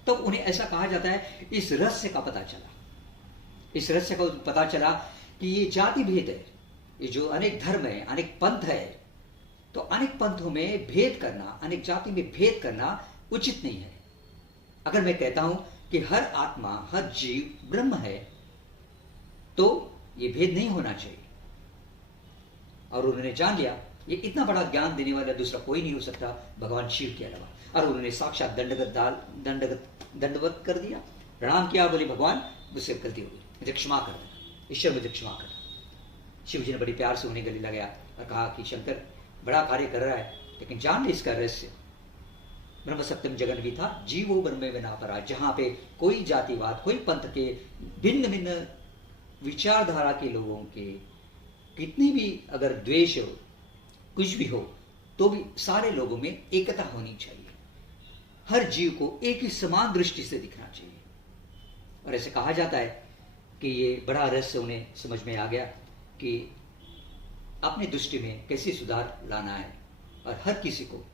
तब उन्हें ऐसा कहा जाता है, इस रहस्य का पता चला। इस रहस्य का पता चला कि ये जाति भेद है, ये जो अनेक धर्म है, अनेक पंथ है, तो अनेक पंथों में भेद करना, अनेक जाति में भेद करना उचित नहीं है। अगर मैं कहता हूं कि हर आत्मा, हर जीव ब्रह्म है, तो ये भेद नहीं होना चाहिए। और उन्होंने जान लिया ये इतना बड़ा ज्ञान देने वाला दूसरा कोई नहीं हो सकता भगवान शिव के अलावा। और उन्होंने साक्षात दंडवत कर दिया, प्रणाम किया, बोले भगवान मुझसे गलती हो गई, मुझे क्षमा कर देना, ईश्वर मुझे क्षमा कर देना। शिव जी ने बड़ी प्यार से उन्हें गले लगाया और कहा कि शंकर बड़ा कार्य कर रहा है, लेकिन जान ले इसका रहस्य, ब्रह्म सत्यम जगन मिथ्या जीवो ब्रह्मेव नापरः, जहां पे कोई जातिवाद, कोई पंथ के भिन्न भिन्न विचारधारा के लोगों के कितनी भी अगर द्वेष हो, कुछ भी हो, तो भी सारे लोगों में एकता होनी चाहिए। हर जीव को एक ही समान दृष्टि से दिखना चाहिए। और ऐसे कहा जाता है कि ये बड़ा रहस्य उन्हें समझ में आ गया कि अपनी दृष्टि में कैसे सुधार लाना है और हर किसी को,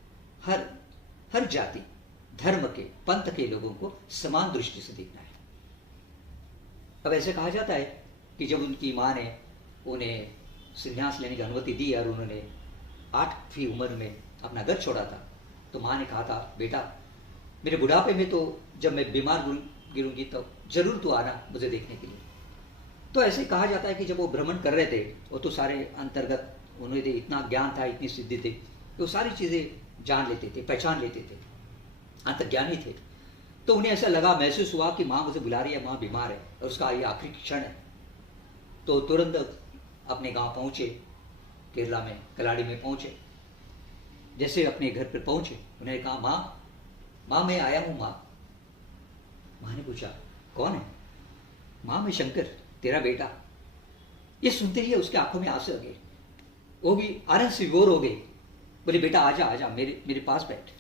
हर जाति, धर्म के, पंथ के लोगों को समान दृष्टि से देखना है। अब ऐसे कहा जाता है कि जब उनकी माँ ने उन्हें संन्यास लेने की अनुमति दी और उन्होंने 8वीं उम्र में अपना घर छोड़ा था, तो माँ ने कहा था, बेटा मेरे बुढ़ापे में तो जब मैं बीमार गिरूंगी तो जरूर तू आना मुझे देखने के लिए। तो ऐसे कहा जाता है कि जब वो भ्रमण कर रहे थे, वो तो सारे अंतर्गत उन्हें इतना ज्ञान था, इतनी सिद्धि थी, वो सारी चीज़ें जान लेते थे, पहचान लेते थे, अंतर्ज्ञानी थे। तो उन्हें ऐसा लगा, महसूस हुआ कि माँ मुझे बुला रही है, माँ बीमार है और उसका ये आखिरी क्षण है। तो तुरंत अपने गांव पहुंचे, केरला में कलाड़ी में पहुंचे। जैसे अपने घर पर पहुंचे, उन्होंने कहा, माँ मैं आया हूँ माँ। माँ ने पूछा, कौन है? माँ मैं शंकर, तेरा बेटा। ये सुनते ही उसके आंखों में आंसू आ गए, वो भी आनंद से विभोर हो गए। बोले, बेटा आजा आजा, मेरे पास बैठ।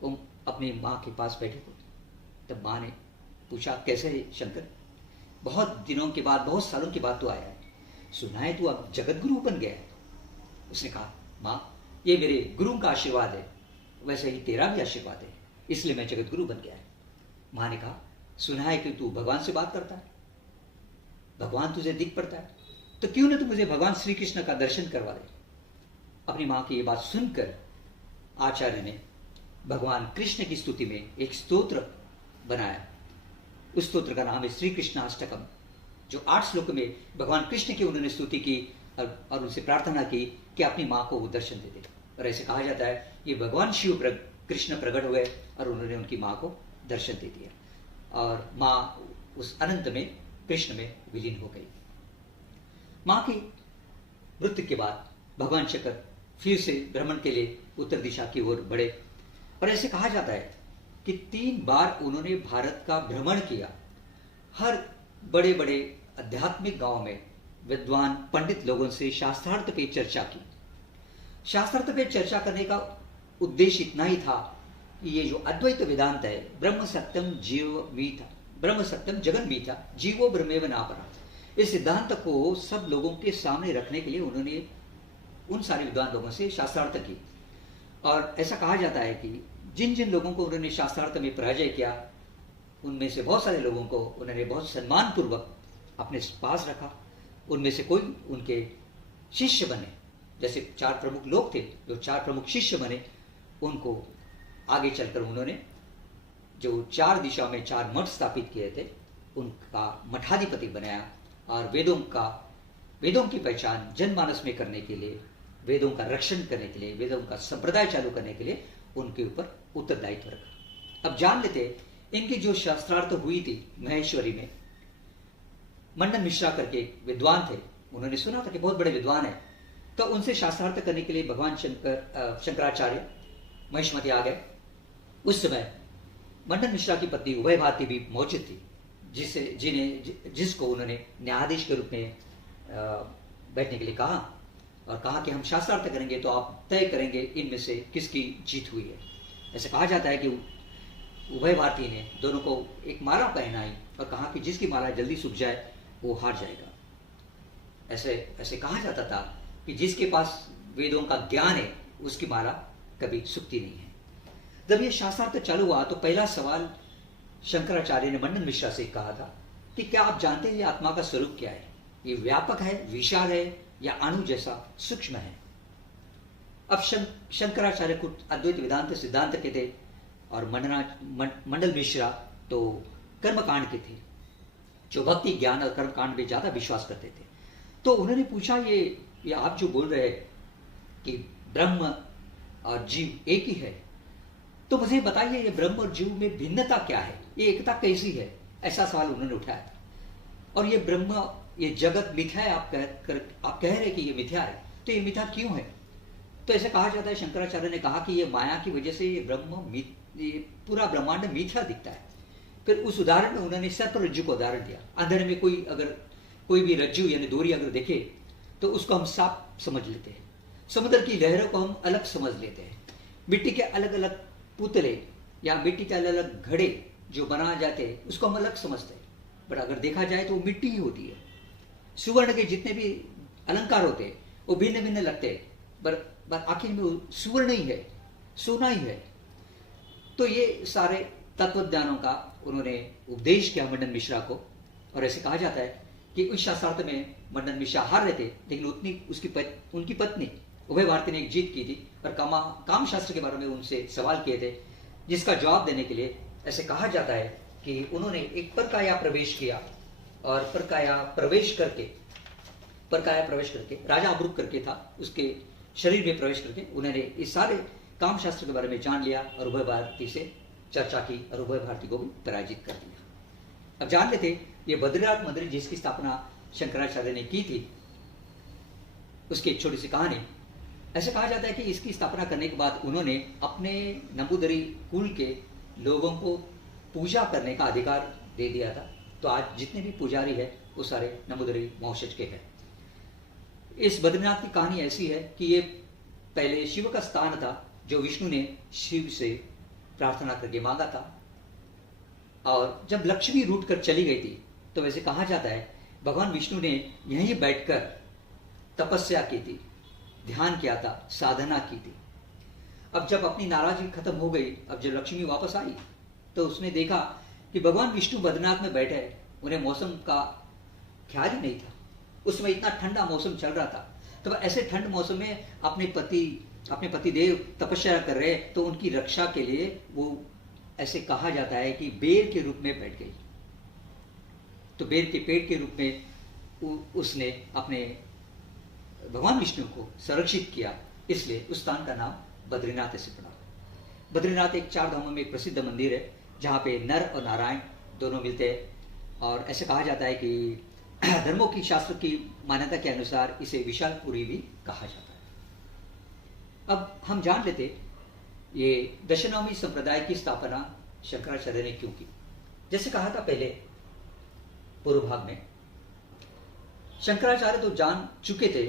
वो अपनी माँ के पास बैठे थे। तब माँ ने पूछा, कैसे है शंकर? बहुत दिनों के बाद, बहुत सालों के बाद तू आया है, सुना है तू अब जगत गुरु बन गया है। उसने कहा, माँ ये मेरे गुरु का आशीर्वाद है, वैसे ही तेरा भी आशीर्वाद है, इसलिए मैं जगत गुरु बन गया है। माँ ने कहा, सुना है कि तू भगवान से बात करता है, भगवान तुझे दिख पड़ता है, तो क्यों ना तू मुझे भगवान श्री कृष्ण का दर्शन करवा दे। अपनी माँ की ये बात सुनकर आचार्य ने भगवान कृष्ण की स्तुति में एक स्तोत्र बनाया। उस स्तोत्र का नाम है श्री कृष्णाष्टकम, जो 8 श्लोक में भगवान कृष्ण की उन्होंने स्तुति की और उनसे प्रार्थना की कि अपनी माँ को वो दर्शन दे दे। और ऐसे कहा जाता है ये भगवान शिव कृष्ण प्रकट हुए और उन्होंने उनकी माँ को दर्शन दे दिया और माँ उस अनंत में कृष्ण में विलीन हो गई। माँ की मृत्यु के बाद भगवान शंकर फिर से भ्रमण के लिए उत्तर दिशा की ओर बढ़े। और ऐसे कहा जाता है कि 3 बार उन्होंने भारत का भ्रमण किया। हर बड़े बड़े आध्यात्मिक गांव में विद्वान पंडित लोगों से शास्त्रार्थ पे चर्चा की। शास्त्रार्थ पे चर्चा करने का उद्देश्य इतना ही था कि ये जो अद्वैत वेदांत है, ब्रह्म सत्यम जीव मीथा, ब्रह्म सत्यम जगन मीथा, जीवो ब्रह्मेव नापरा, इस सिद्धांत को सब लोगों के सामने रखने के लिए उन्होंने उन सारे विद्वान लोगों से शास्त्रार्थ की। और ऐसा कहा जाता है कि जिन जिन लोगों को उन्होंने शास्त्रार्थ में पराजय किया, उनमें से बहुत सारे लोगों को उन्होंने बहुत सम्मान पूर्वक अपने पास रखा। उनमें से कोई उनके शिष्य बने, जैसे 4 प्रमुख लोग थे, जो 4 प्रमुख शिष्य बने, उनको आगे चलकर उन्होंने जो 4 दिशा में 4 मठ स्थापित किए थे, उनका मठाधिपति बनाया। और वेदों की पहचान जनमानस में करने के लिए, वेदों का रक्षण करने के लिए, वेदों का संप्रदाय चालू करने के लिए उनके ऊपर उत्तरदायित्व रखा। अब जान लेते इनकी जो शास्त्रार्थ हुई थी महेश्वरी में, मंडन मिश्रा करके विद्वान थे, उन्होंने सुना था कि बहुत बड़े विद्वान है, तो उनसे शास्त्रार्थ करने के लिए भगवान शंकराचार्य महेशमती आ गए। उस समय मंडन मिश्रा की पत्नी उभय भारती भी मौजूद थी, जिसको उन्होंने न्यायाधीश के रूप में बैठने के लिए कहा और कहा कि हम शास्त्रार्थ करेंगे तो आप तय करेंगे इनमें से किसकी जीत हुई है। ऐसे कहा जाता है कि उभय भारती ने दोनों को एक माला पहनाई और कहा कि जिसकी माला जल्दी सूख जाए वो हार जाएगा। ऐसे कहा जाता था कि जिसके पास वेदों का ज्ञान है उसकी माला कभी सूखती नहीं है। जब ये शास्त्रार्थ चालू हुआ तो पहला सवाल शंकराचार्य ने मंडन मिश्रा से कहा था कि क्या आप जानते हैं ये आत्मा का स्वरूप क्या है? ये व्यापक है, विशाल है या अणु जैसा सूक्ष्म है? अब शंकराचार्य को अद्वैत वेदांत सिद्धांत के थे और मंडल मिश्रा तो कर्मकांड के थे, जो भक्ति ज्ञान और कर्मकांड में ज्यादा विश्वास करते थे। तो उन्होंने पूछा, ये आप जो बोल रहे हैं कि ब्रह्म और जीव एक ही है, तो मुझे बताइए ये ब्रह्म और जीव में भिन्नता क्या है, ये एकता कैसी है? ऐसा सवाल उन्होंने उठाया। और ये ब्रह्म, ये जगत मिथ्या है, आप कह रहे कि ये मिथ्या है, तो ये मिथ्या क्यों है? तो ऐसे कहा जाता है, शंकराचार्य ने कहा कि ये माया की वजह से ये ये पूरा ब्रह्मांड मिथ्या दिखता है। फिर उस उदाहरण में उन्होंने सर्प रज्जु को उदाहरण दिया। अंधेरे में कोई भी रज्जु यानी डोरी अगर देखे तो उसको हम सांप समझ लेते हैं, समुद्र की लहरों को हम अलग समझ लेते हैं, मिट्टी के अलग अलग पुतले या मिट्टी के अलग अलग घड़े जो बनाए जाते हैं उसको हम अलग समझते हैं, बट अगर देखा जाए तो वो मिट्टी ही होती है। सुवर्ण के जितने भी अलंकार होते हैं वो भिन्न भिन्न लगते हैं, पर आखिर में वो सुवर्ण ही है, सोना ही है। तो ये सारे तत्वज्ञानों का उन्होंने उपदेश किया मंडन मिश्रा को। और ऐसे कहा जाता है कि उस शास्त्रार्थ में मंडन मिश्रा हार रहे थे, लेकिन उनकी पत्नी उभय भारती ने एक जीत की थी और काम शास्त्र के बारे में उनसे सवाल किए थे, जिसका जवाब देने के लिए ऐसे कहा जाता है कि उन्होंने एक परकाया प्रवेश किया और परकाया प्रवेश करके राजा अमरुक करके था, उसके शरीर में प्रवेश करके उन्होंने इस सारे काम शास्त्र के बारे में जान लिया और उभय भारती से चर्चा की और उभय भारती को भी पराजित कर दिया। अब जान लेते ये बद्रीनाथ मंदिर जिसकी स्थापना शंकराचार्य ने की थी उसकी एक छोटी सी कहानी। ऐसे कहा जाता है कि इसकी स्थापना करने के बाद उन्होंने अपने नंबूदरी कुल के लोगों को पूजा करने का अधिकार दे दिया था। तो आज जितने भी पुजारी है वो सारे नंबूदरी वंशज के हैं। इस बद्रीनाथ की कहानी ऐसी है कि ये पहले शिव का स्थान था जो विष्णु ने शिव से प्रार्थना करके मांगा था, और जब लक्ष्मी रूठ कर चली गई थी तो वैसे कहा जाता है भगवान विष्णु ने यहीं बैठकर तपस्या की थी, ध्यान किया था, साधना की थी। अब जब अपनी नाराजगी खत्म हो गई, अब जब लक्ष्मी वापस आई तो उसने देखा कि भगवान विष्णु बद्रीनाथ में बैठे हैं। उन्हें मौसम का ख्याल ही नहीं था, उसमें इतना ठंडा मौसम चल रहा था। तो ऐसे ठंड मौसम में अपने पति देव तपस्या कर रहे, तो उनकी रक्षा के लिए वो ऐसे कहा जाता है कि बेर के रूप में बैठ गई। तो बेर के पेड़ के रूप में उसने अपने भगवान विष्णु को संरक्षित किया, इसलिए उस स्थान का नाम बद्रीनाथ ऐसे पड़ा। बद्रीनाथ एक 4 धामों में एक प्रसिद्ध मंदिर है जहाँ पे नर और नारायण दोनों मिलते हैं, और ऐसे कहा जाता है कि धर्मों की शास्त्र की मान्यता के अनुसार इसे विशालपुरी भी कहा जाता है। अब हम जान लेते ये दशनामी संप्रदाय की स्थापना शंकराचार्य ने क्यों की। जैसे कहा था पहले पूर्व भाग में, शंकराचार्य तो जान चुके थे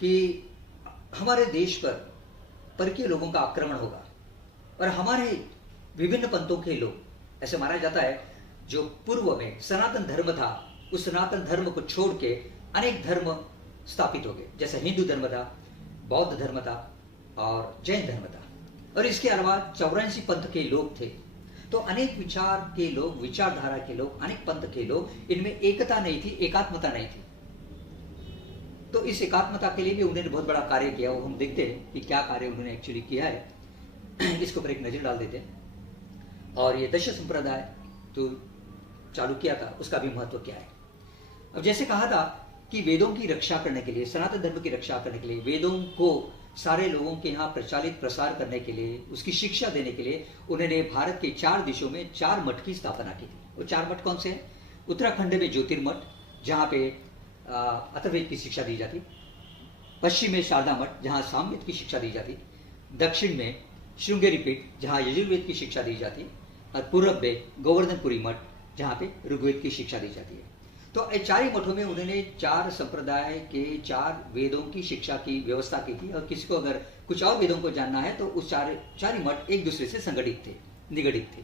कि हमारे देश पर परकीय लोगों का आक्रमण होगा और हमारे विभिन्न पंथों के लोग, ऐसे माना जाता है जो पूर्व में सनातन धर्म था उस सनातन धर्म को छोड़ के अनेक धर्म स्थापित हो गए। जैसे हिंदू धर्म था, बौद्ध धर्म था और जैन धर्म था, और इसके अलावा 84 पंथ के लोग थे। तो अनेक विचार के लोग, विचारधारा के लोग, अनेक पंथ के लोग, इनमें एकता नहीं थी, एकात्मता नहीं थी। तो इस एकात्मता के लिए भी उन्होंने बहुत बड़ा कार्य किया। वो हम देखते हैं कि क्या कार्य उन्होंने एक्चुअली किया है। इसके ऊपर एक नजर डाल देते हैं। और ये दश संप्रदाय तो चालू किया था, उसका भी महत्व क्या है। अब जैसे कहा था कि वेदों की रक्षा करने के लिए, सनातन धर्म की रक्षा करने के लिए, वेदों को सारे लोगों के यहाँ प्रचालित प्रसार करने के लिए, उसकी शिक्षा देने के लिए उन्होंने भारत के 4 दिशों में 4 मठ की स्थापना की थी। वो 4 मठ कौन से हैं? उत्तराखंड में ज्योतिर्मठ जहाँ पे अथर्ववेद की शिक्षा दी जाती, पश्चिम में शारदा मठ जहाँ सामवेद की शिक्षा दी जाती, दक्षिण में श्रृंगेरी पीठ जहाँ यजुर्वेद की शिक्षा दी जाती, और पूर्व में गोवर्धनपुरी मठ जहाँ पे ऋग्वेद की शिक्षा दी जाती है। तो ये 4 मठों में उन्होंने 4 संप्रदाय के 4 वेदों की शिक्षा की व्यवस्था की थी। और किसी को अगर कुछ और वेदों को जानना है तो उस 4 मठ एक दूसरे से संगठित थे, निगडित थे।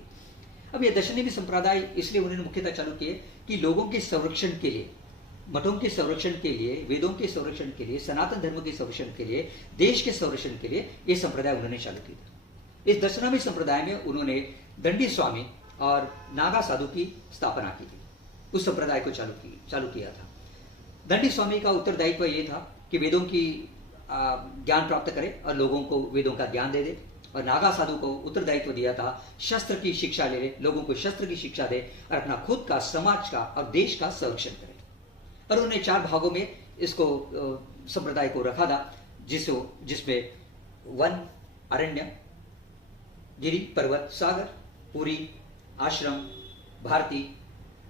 अब ये दशनामी संप्रदाय इसलिए उन्होंने मुख्यतः चालू किए कि लोगों के संरक्षण के लिए, मठों के संरक्षण के लिए, वेदों के संरक्षण के लिए, सनातन धर्म के संरक्षण के लिए, देश के संरक्षण के लिए ये संप्रदाय उन्होंने चालू किया। इस दशनामी संप्रदाय में उन्होंने दंडी स्वामी और नागा साधु की स्थापना की थी। उस संप्रदाय को चालू किया था। दंडी स्वामी का उत्तरदायित्व ये था कि वेदों की ज्ञान प्राप्त करे और लोगों को वेदों का ज्ञान दे दे, और नागा साधु को उत्तरदायित्व दिया था शस्त्र की शिक्षा ले ले, लोगों को शस्त्र की शिक्षा दे और अपना खुद का, समाज का और देश का संरक्षण करे। और उन्होंने 4 भागों में इसको संप्रदाय को रखा था, जिसमें वन, अरण्य, गिरी, पर्वत, सागर, पुरी, आश्रम, भारती,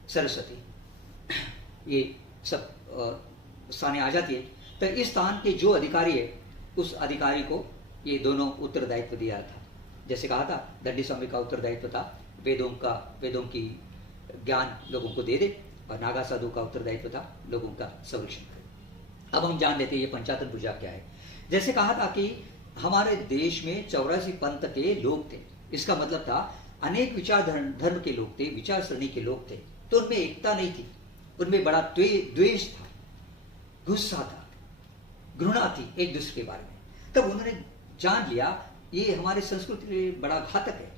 सरस्वती, ये सब स्थानें आ जाती है। तो इस स्थान के जो अधिकारी है उस अधिकारी को ये दोनों उत्तरदायित्व दिया था। जैसे कहा था दंडी स्वामी का उत्तरदायित्व था वेदों की ज्ञान लोगों को दे दे, और नागा साधु का उत्तरदायित्व था लोगों का संरक्षण करे। अब हम जान लेते हैं ये पंचातन पूजा क्या है। जैसे कहा था कि हमारे देश में 84 पंथ के लोग थे, इसका मतलब था अनेक विचार धर्म के लोग थे, विचार सरणी के लोग थे। तो उनमें एकता नहीं थी, उनमें बड़ा द्वेष था, गुस्सा था, घृणा थी एक दूसरे के बारे में। तब उन्होंने जान लिया ये हमारी संस्कृति के लिए बड़ा घातक है,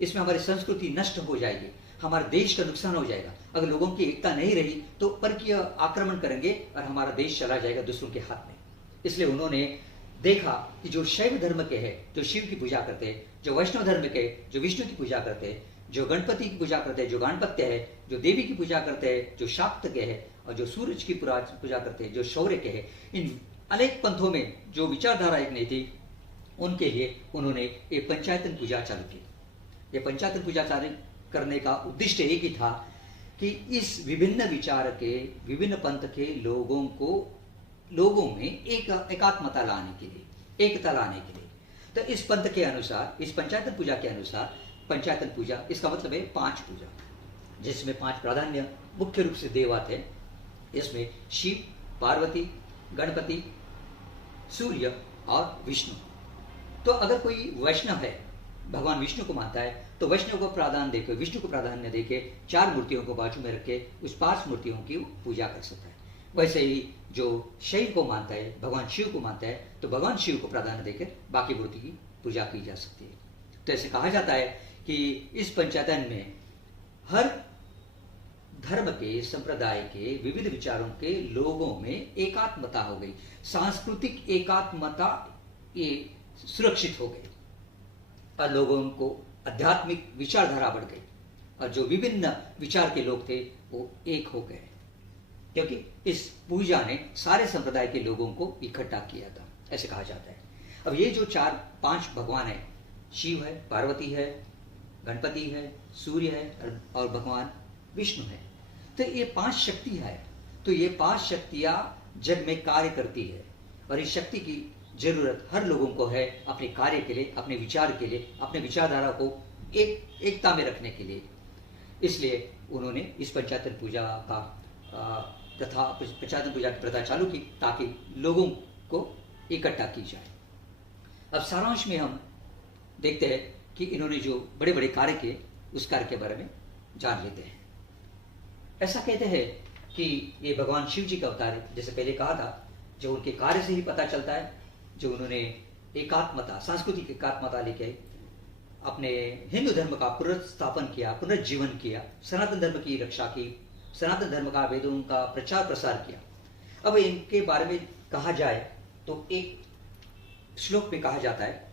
इसमें हमारी संस्कृति नष्ट हो जाएगी, हमारे देश का नुकसान हो जाएगा। अगर लोगों की एकता नहीं रही तो परकीय आक्रमण करेंगे और हमारा देश चला जाएगा दूसरों के हाथ में। इसलिए उन्होंने देखा कि जो शैव धर्म के हैं, जो शिव की पूजा करते हैं, जो वैष्णव धर्म के जो विष्णु की पूजा करते हैं, जो गणपति की पूजा करते हैं, जो गणपत्य है, जो देवी की पूजा करते हैं, जो शाक्त के हैं, और जो सूरज की पूजा करते हैं, जो शौर्य के हैं, इन अनेक पंथों में जो विचारधारा एक नहीं थी, उनके लिए उन्होंने ये पंचायतन पूजा चालू की। ये पंचायतन पूजा चालू करने का उद्देश्य एक ही था कि इस विभिन्न विचार के, विभिन्न पंथ के लोगों में एकात्मता लाने के लिए, एकता लाने के लिए। तो इस पंथ के अनुसार, इस पंचायतन पूजा के अनुसार, पंचायतन पूजा इसका मतलब है 5 पूजा, जिसमें 5 प्राधान्य मुख्य रूप से देव आते हैं। इसमें शिव, पार्वती, गणपति, सूर्य और विष्णु। तो अगर कोई वैष्णव है, भगवान विष्णु को मानता है, तो वैष्णव को प्राधान्य देकर, विष्णु को प्राधान्य देकर 4 मूर्तियों को बाजू में रख के उस 5 मूर्तियों की पूजा कर सकता है। वैसे ही जो शैव को मानता है, भगवान शिव को मानता है, तो भगवान शिव को प्राधान्य देकर बाकी मूर्ति की पूजा की जा सकती है। तो ऐसे कहा जाता है कि इस पंचायतन में हर धर्म के, संप्रदाय के, विविध विचारों के लोगों में एकात्मता हो गई, सांस्कृतिक एकात्मता ये सुरक्षित हो गई, और लोगों को आध्यात्मिक विचारधारा बढ़ गई, और जो विभिन्न विचार के लोग थे वो एक हो गए, क्योंकि इस पूजा ने सारे संप्रदाय के लोगों को इकट्ठा किया था, ऐसे कहा जाता है। अब ये जो 4-5 भगवान है, शिव है, पार्वती है, गणपति है, सूर्य है और भगवान विष्णु है, तो ये 5 शक्तियां है। तो ये 5 शक्तियां जग में कार्य करती है, और इस शक्ति की जरूरत हर लोगों को है अपने कार्य के लिए, अपने विचार के लिए, अपने विचारधारा को एकता में रखने के लिए। इसलिए उन्होंने इस पंचायतन पूजा का पंचायतन पूजा की प्रथा चालू की, ताकि लोगों को इकट्ठा की जाए। अब सारांश में हम देखते हैं कि इन्होंने जो बड़े बड़े कार्य किए, उस कार्य के बारे में जान लेते हैं। ऐसा कहते हैं कि ये भगवान शिव जी का अवतार है। जैसे पहले कहा था, जो उनके कार्य से ही पता चलता है, जो उन्होंने एकात्मता, सांस्कृतिक एकात्मता लेके अपने हिंदू धर्म का पुनर्स्थापन किया, पुनर्जीवन किया, सनातन धर्म की रक्षा की, सनातन धर्म का, वेदों का प्रचार प्रसार किया। अब इनके बारे में कहा जाए तो एक श्लोक में कहा जाता है,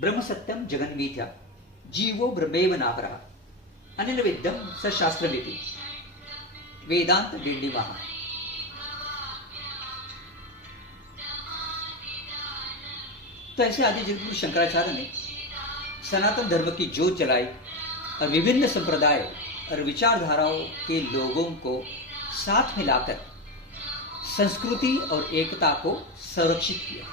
ब्रह्म सत्यम जगन मिथ्या, जीवो ब्रह्मेव नापरा, अनिल विद्यम सशास्त्रमिति, वेदांत डिंडिमः। तो ऐसे आदि जगतगुरु शंकराचार्य ने सनातन धर्म की जोत जलाई, और विभिन्न संप्रदाय और विचारधाराओं के लोगों को साथ मिलाकर संस्कृति और एकता को संरक्षित किया।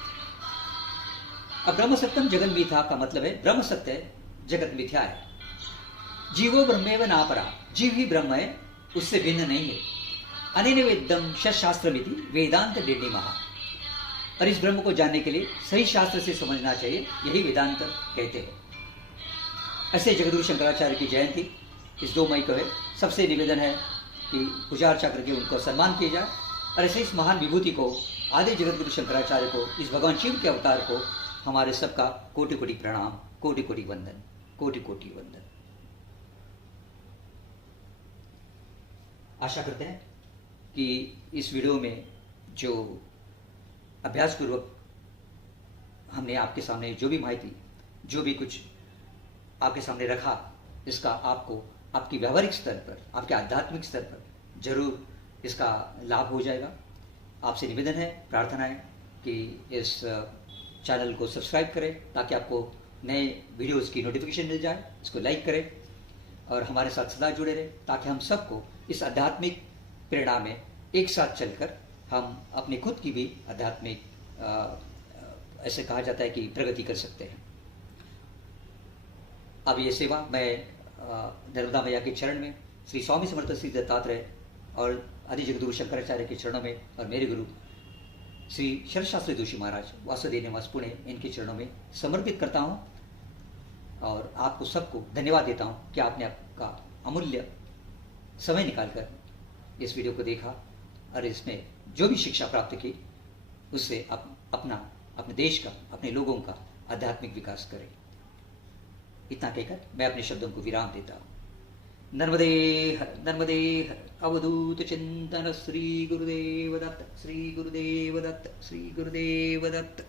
अब ब्रह्म सत्यम जगन मिथ्या का मतलब है, ब्रह्म सत्य है, जगत मिथ्या है। जीवो ब्रह्मेव नापरा, जीव ही ब्रह्म है, उससे भिन्न नहीं है। अनेन वेद्यम शास्त्रमिति वेदांत डिंडिमः। और इस ब्रह्म को जानने के लिए सही शास्त्र से समझना चाहिए, यही वेदांत कहते हैं। ऐसे जगतगुरु शंकराचार्य की जयंती इस 2 मई को है। सबसे निवेदन है कि पूजा अर्चा करके उनको सम्मान किया जाए, और ऐसे इस महान विभूति को, आदि जगतगुरु शंकराचार्य को, इस भगवान शिव के अवतार को हमारे सबका कोटि कोटि प्रणाम, कोटि कोटि वंदन, कोटि कोटि वंदन। आशा करते हैं कि इस वीडियो में जो अभ्यास पूर्वक हमने आपके सामने जो भी माहिती, जो भी कुछ आपके सामने रखा, इसका आपको आपकी व्यवहारिक स्तर पर, आपके आध्यात्मिक स्तर पर जरूर इसका लाभ हो जाएगा। आपसे निवेदन है, प्रार्थना है कि इस चैनल को सब्सक्राइब करें, ताकि आपको नए वीडियोस की नोटिफिकेशन मिल जाए। इसको लाइक करें और हमारे साथ सदा जुड़े रहें, ताकि हम सबको इस आध्यात्मिक प्रेरणा में एक साथ चलकर हम अपनी खुद की भी आध्यात्मिक ऐसे कहा जाता है कि प्रगति कर सकते हैं। अब ये सेवा मैं नर्मदा मैया के चरण में, श्री स्वामी समर्थ श्री दत्तात्रेय और आदि जगतगुरु शंकराचार्य के चरणों में, और मेरे गुरु श्री शरद शास्त्री जोशी महाराज वासुदेव निवास पुणे, इनके चरणों में समर्पित करता हूँ। और आपको सबको धन्यवाद देता हूँ कि आपने आपका अमूल्य समय निकालकर इस वीडियो को देखा, और इसमें जो भी शिक्षा प्राप्त की, उससे अपने देश का, अपने लोगों का आध्यात्मिक विकास करें। इतना कहकर मैं अपने शब्दों को विराम देता हूँ। नर्मदे हर अवधूत चिंतन। श्री गुरुदेव दत्त, श्री गुरुदेव दत्त, श्री गुरुदेव दत्त।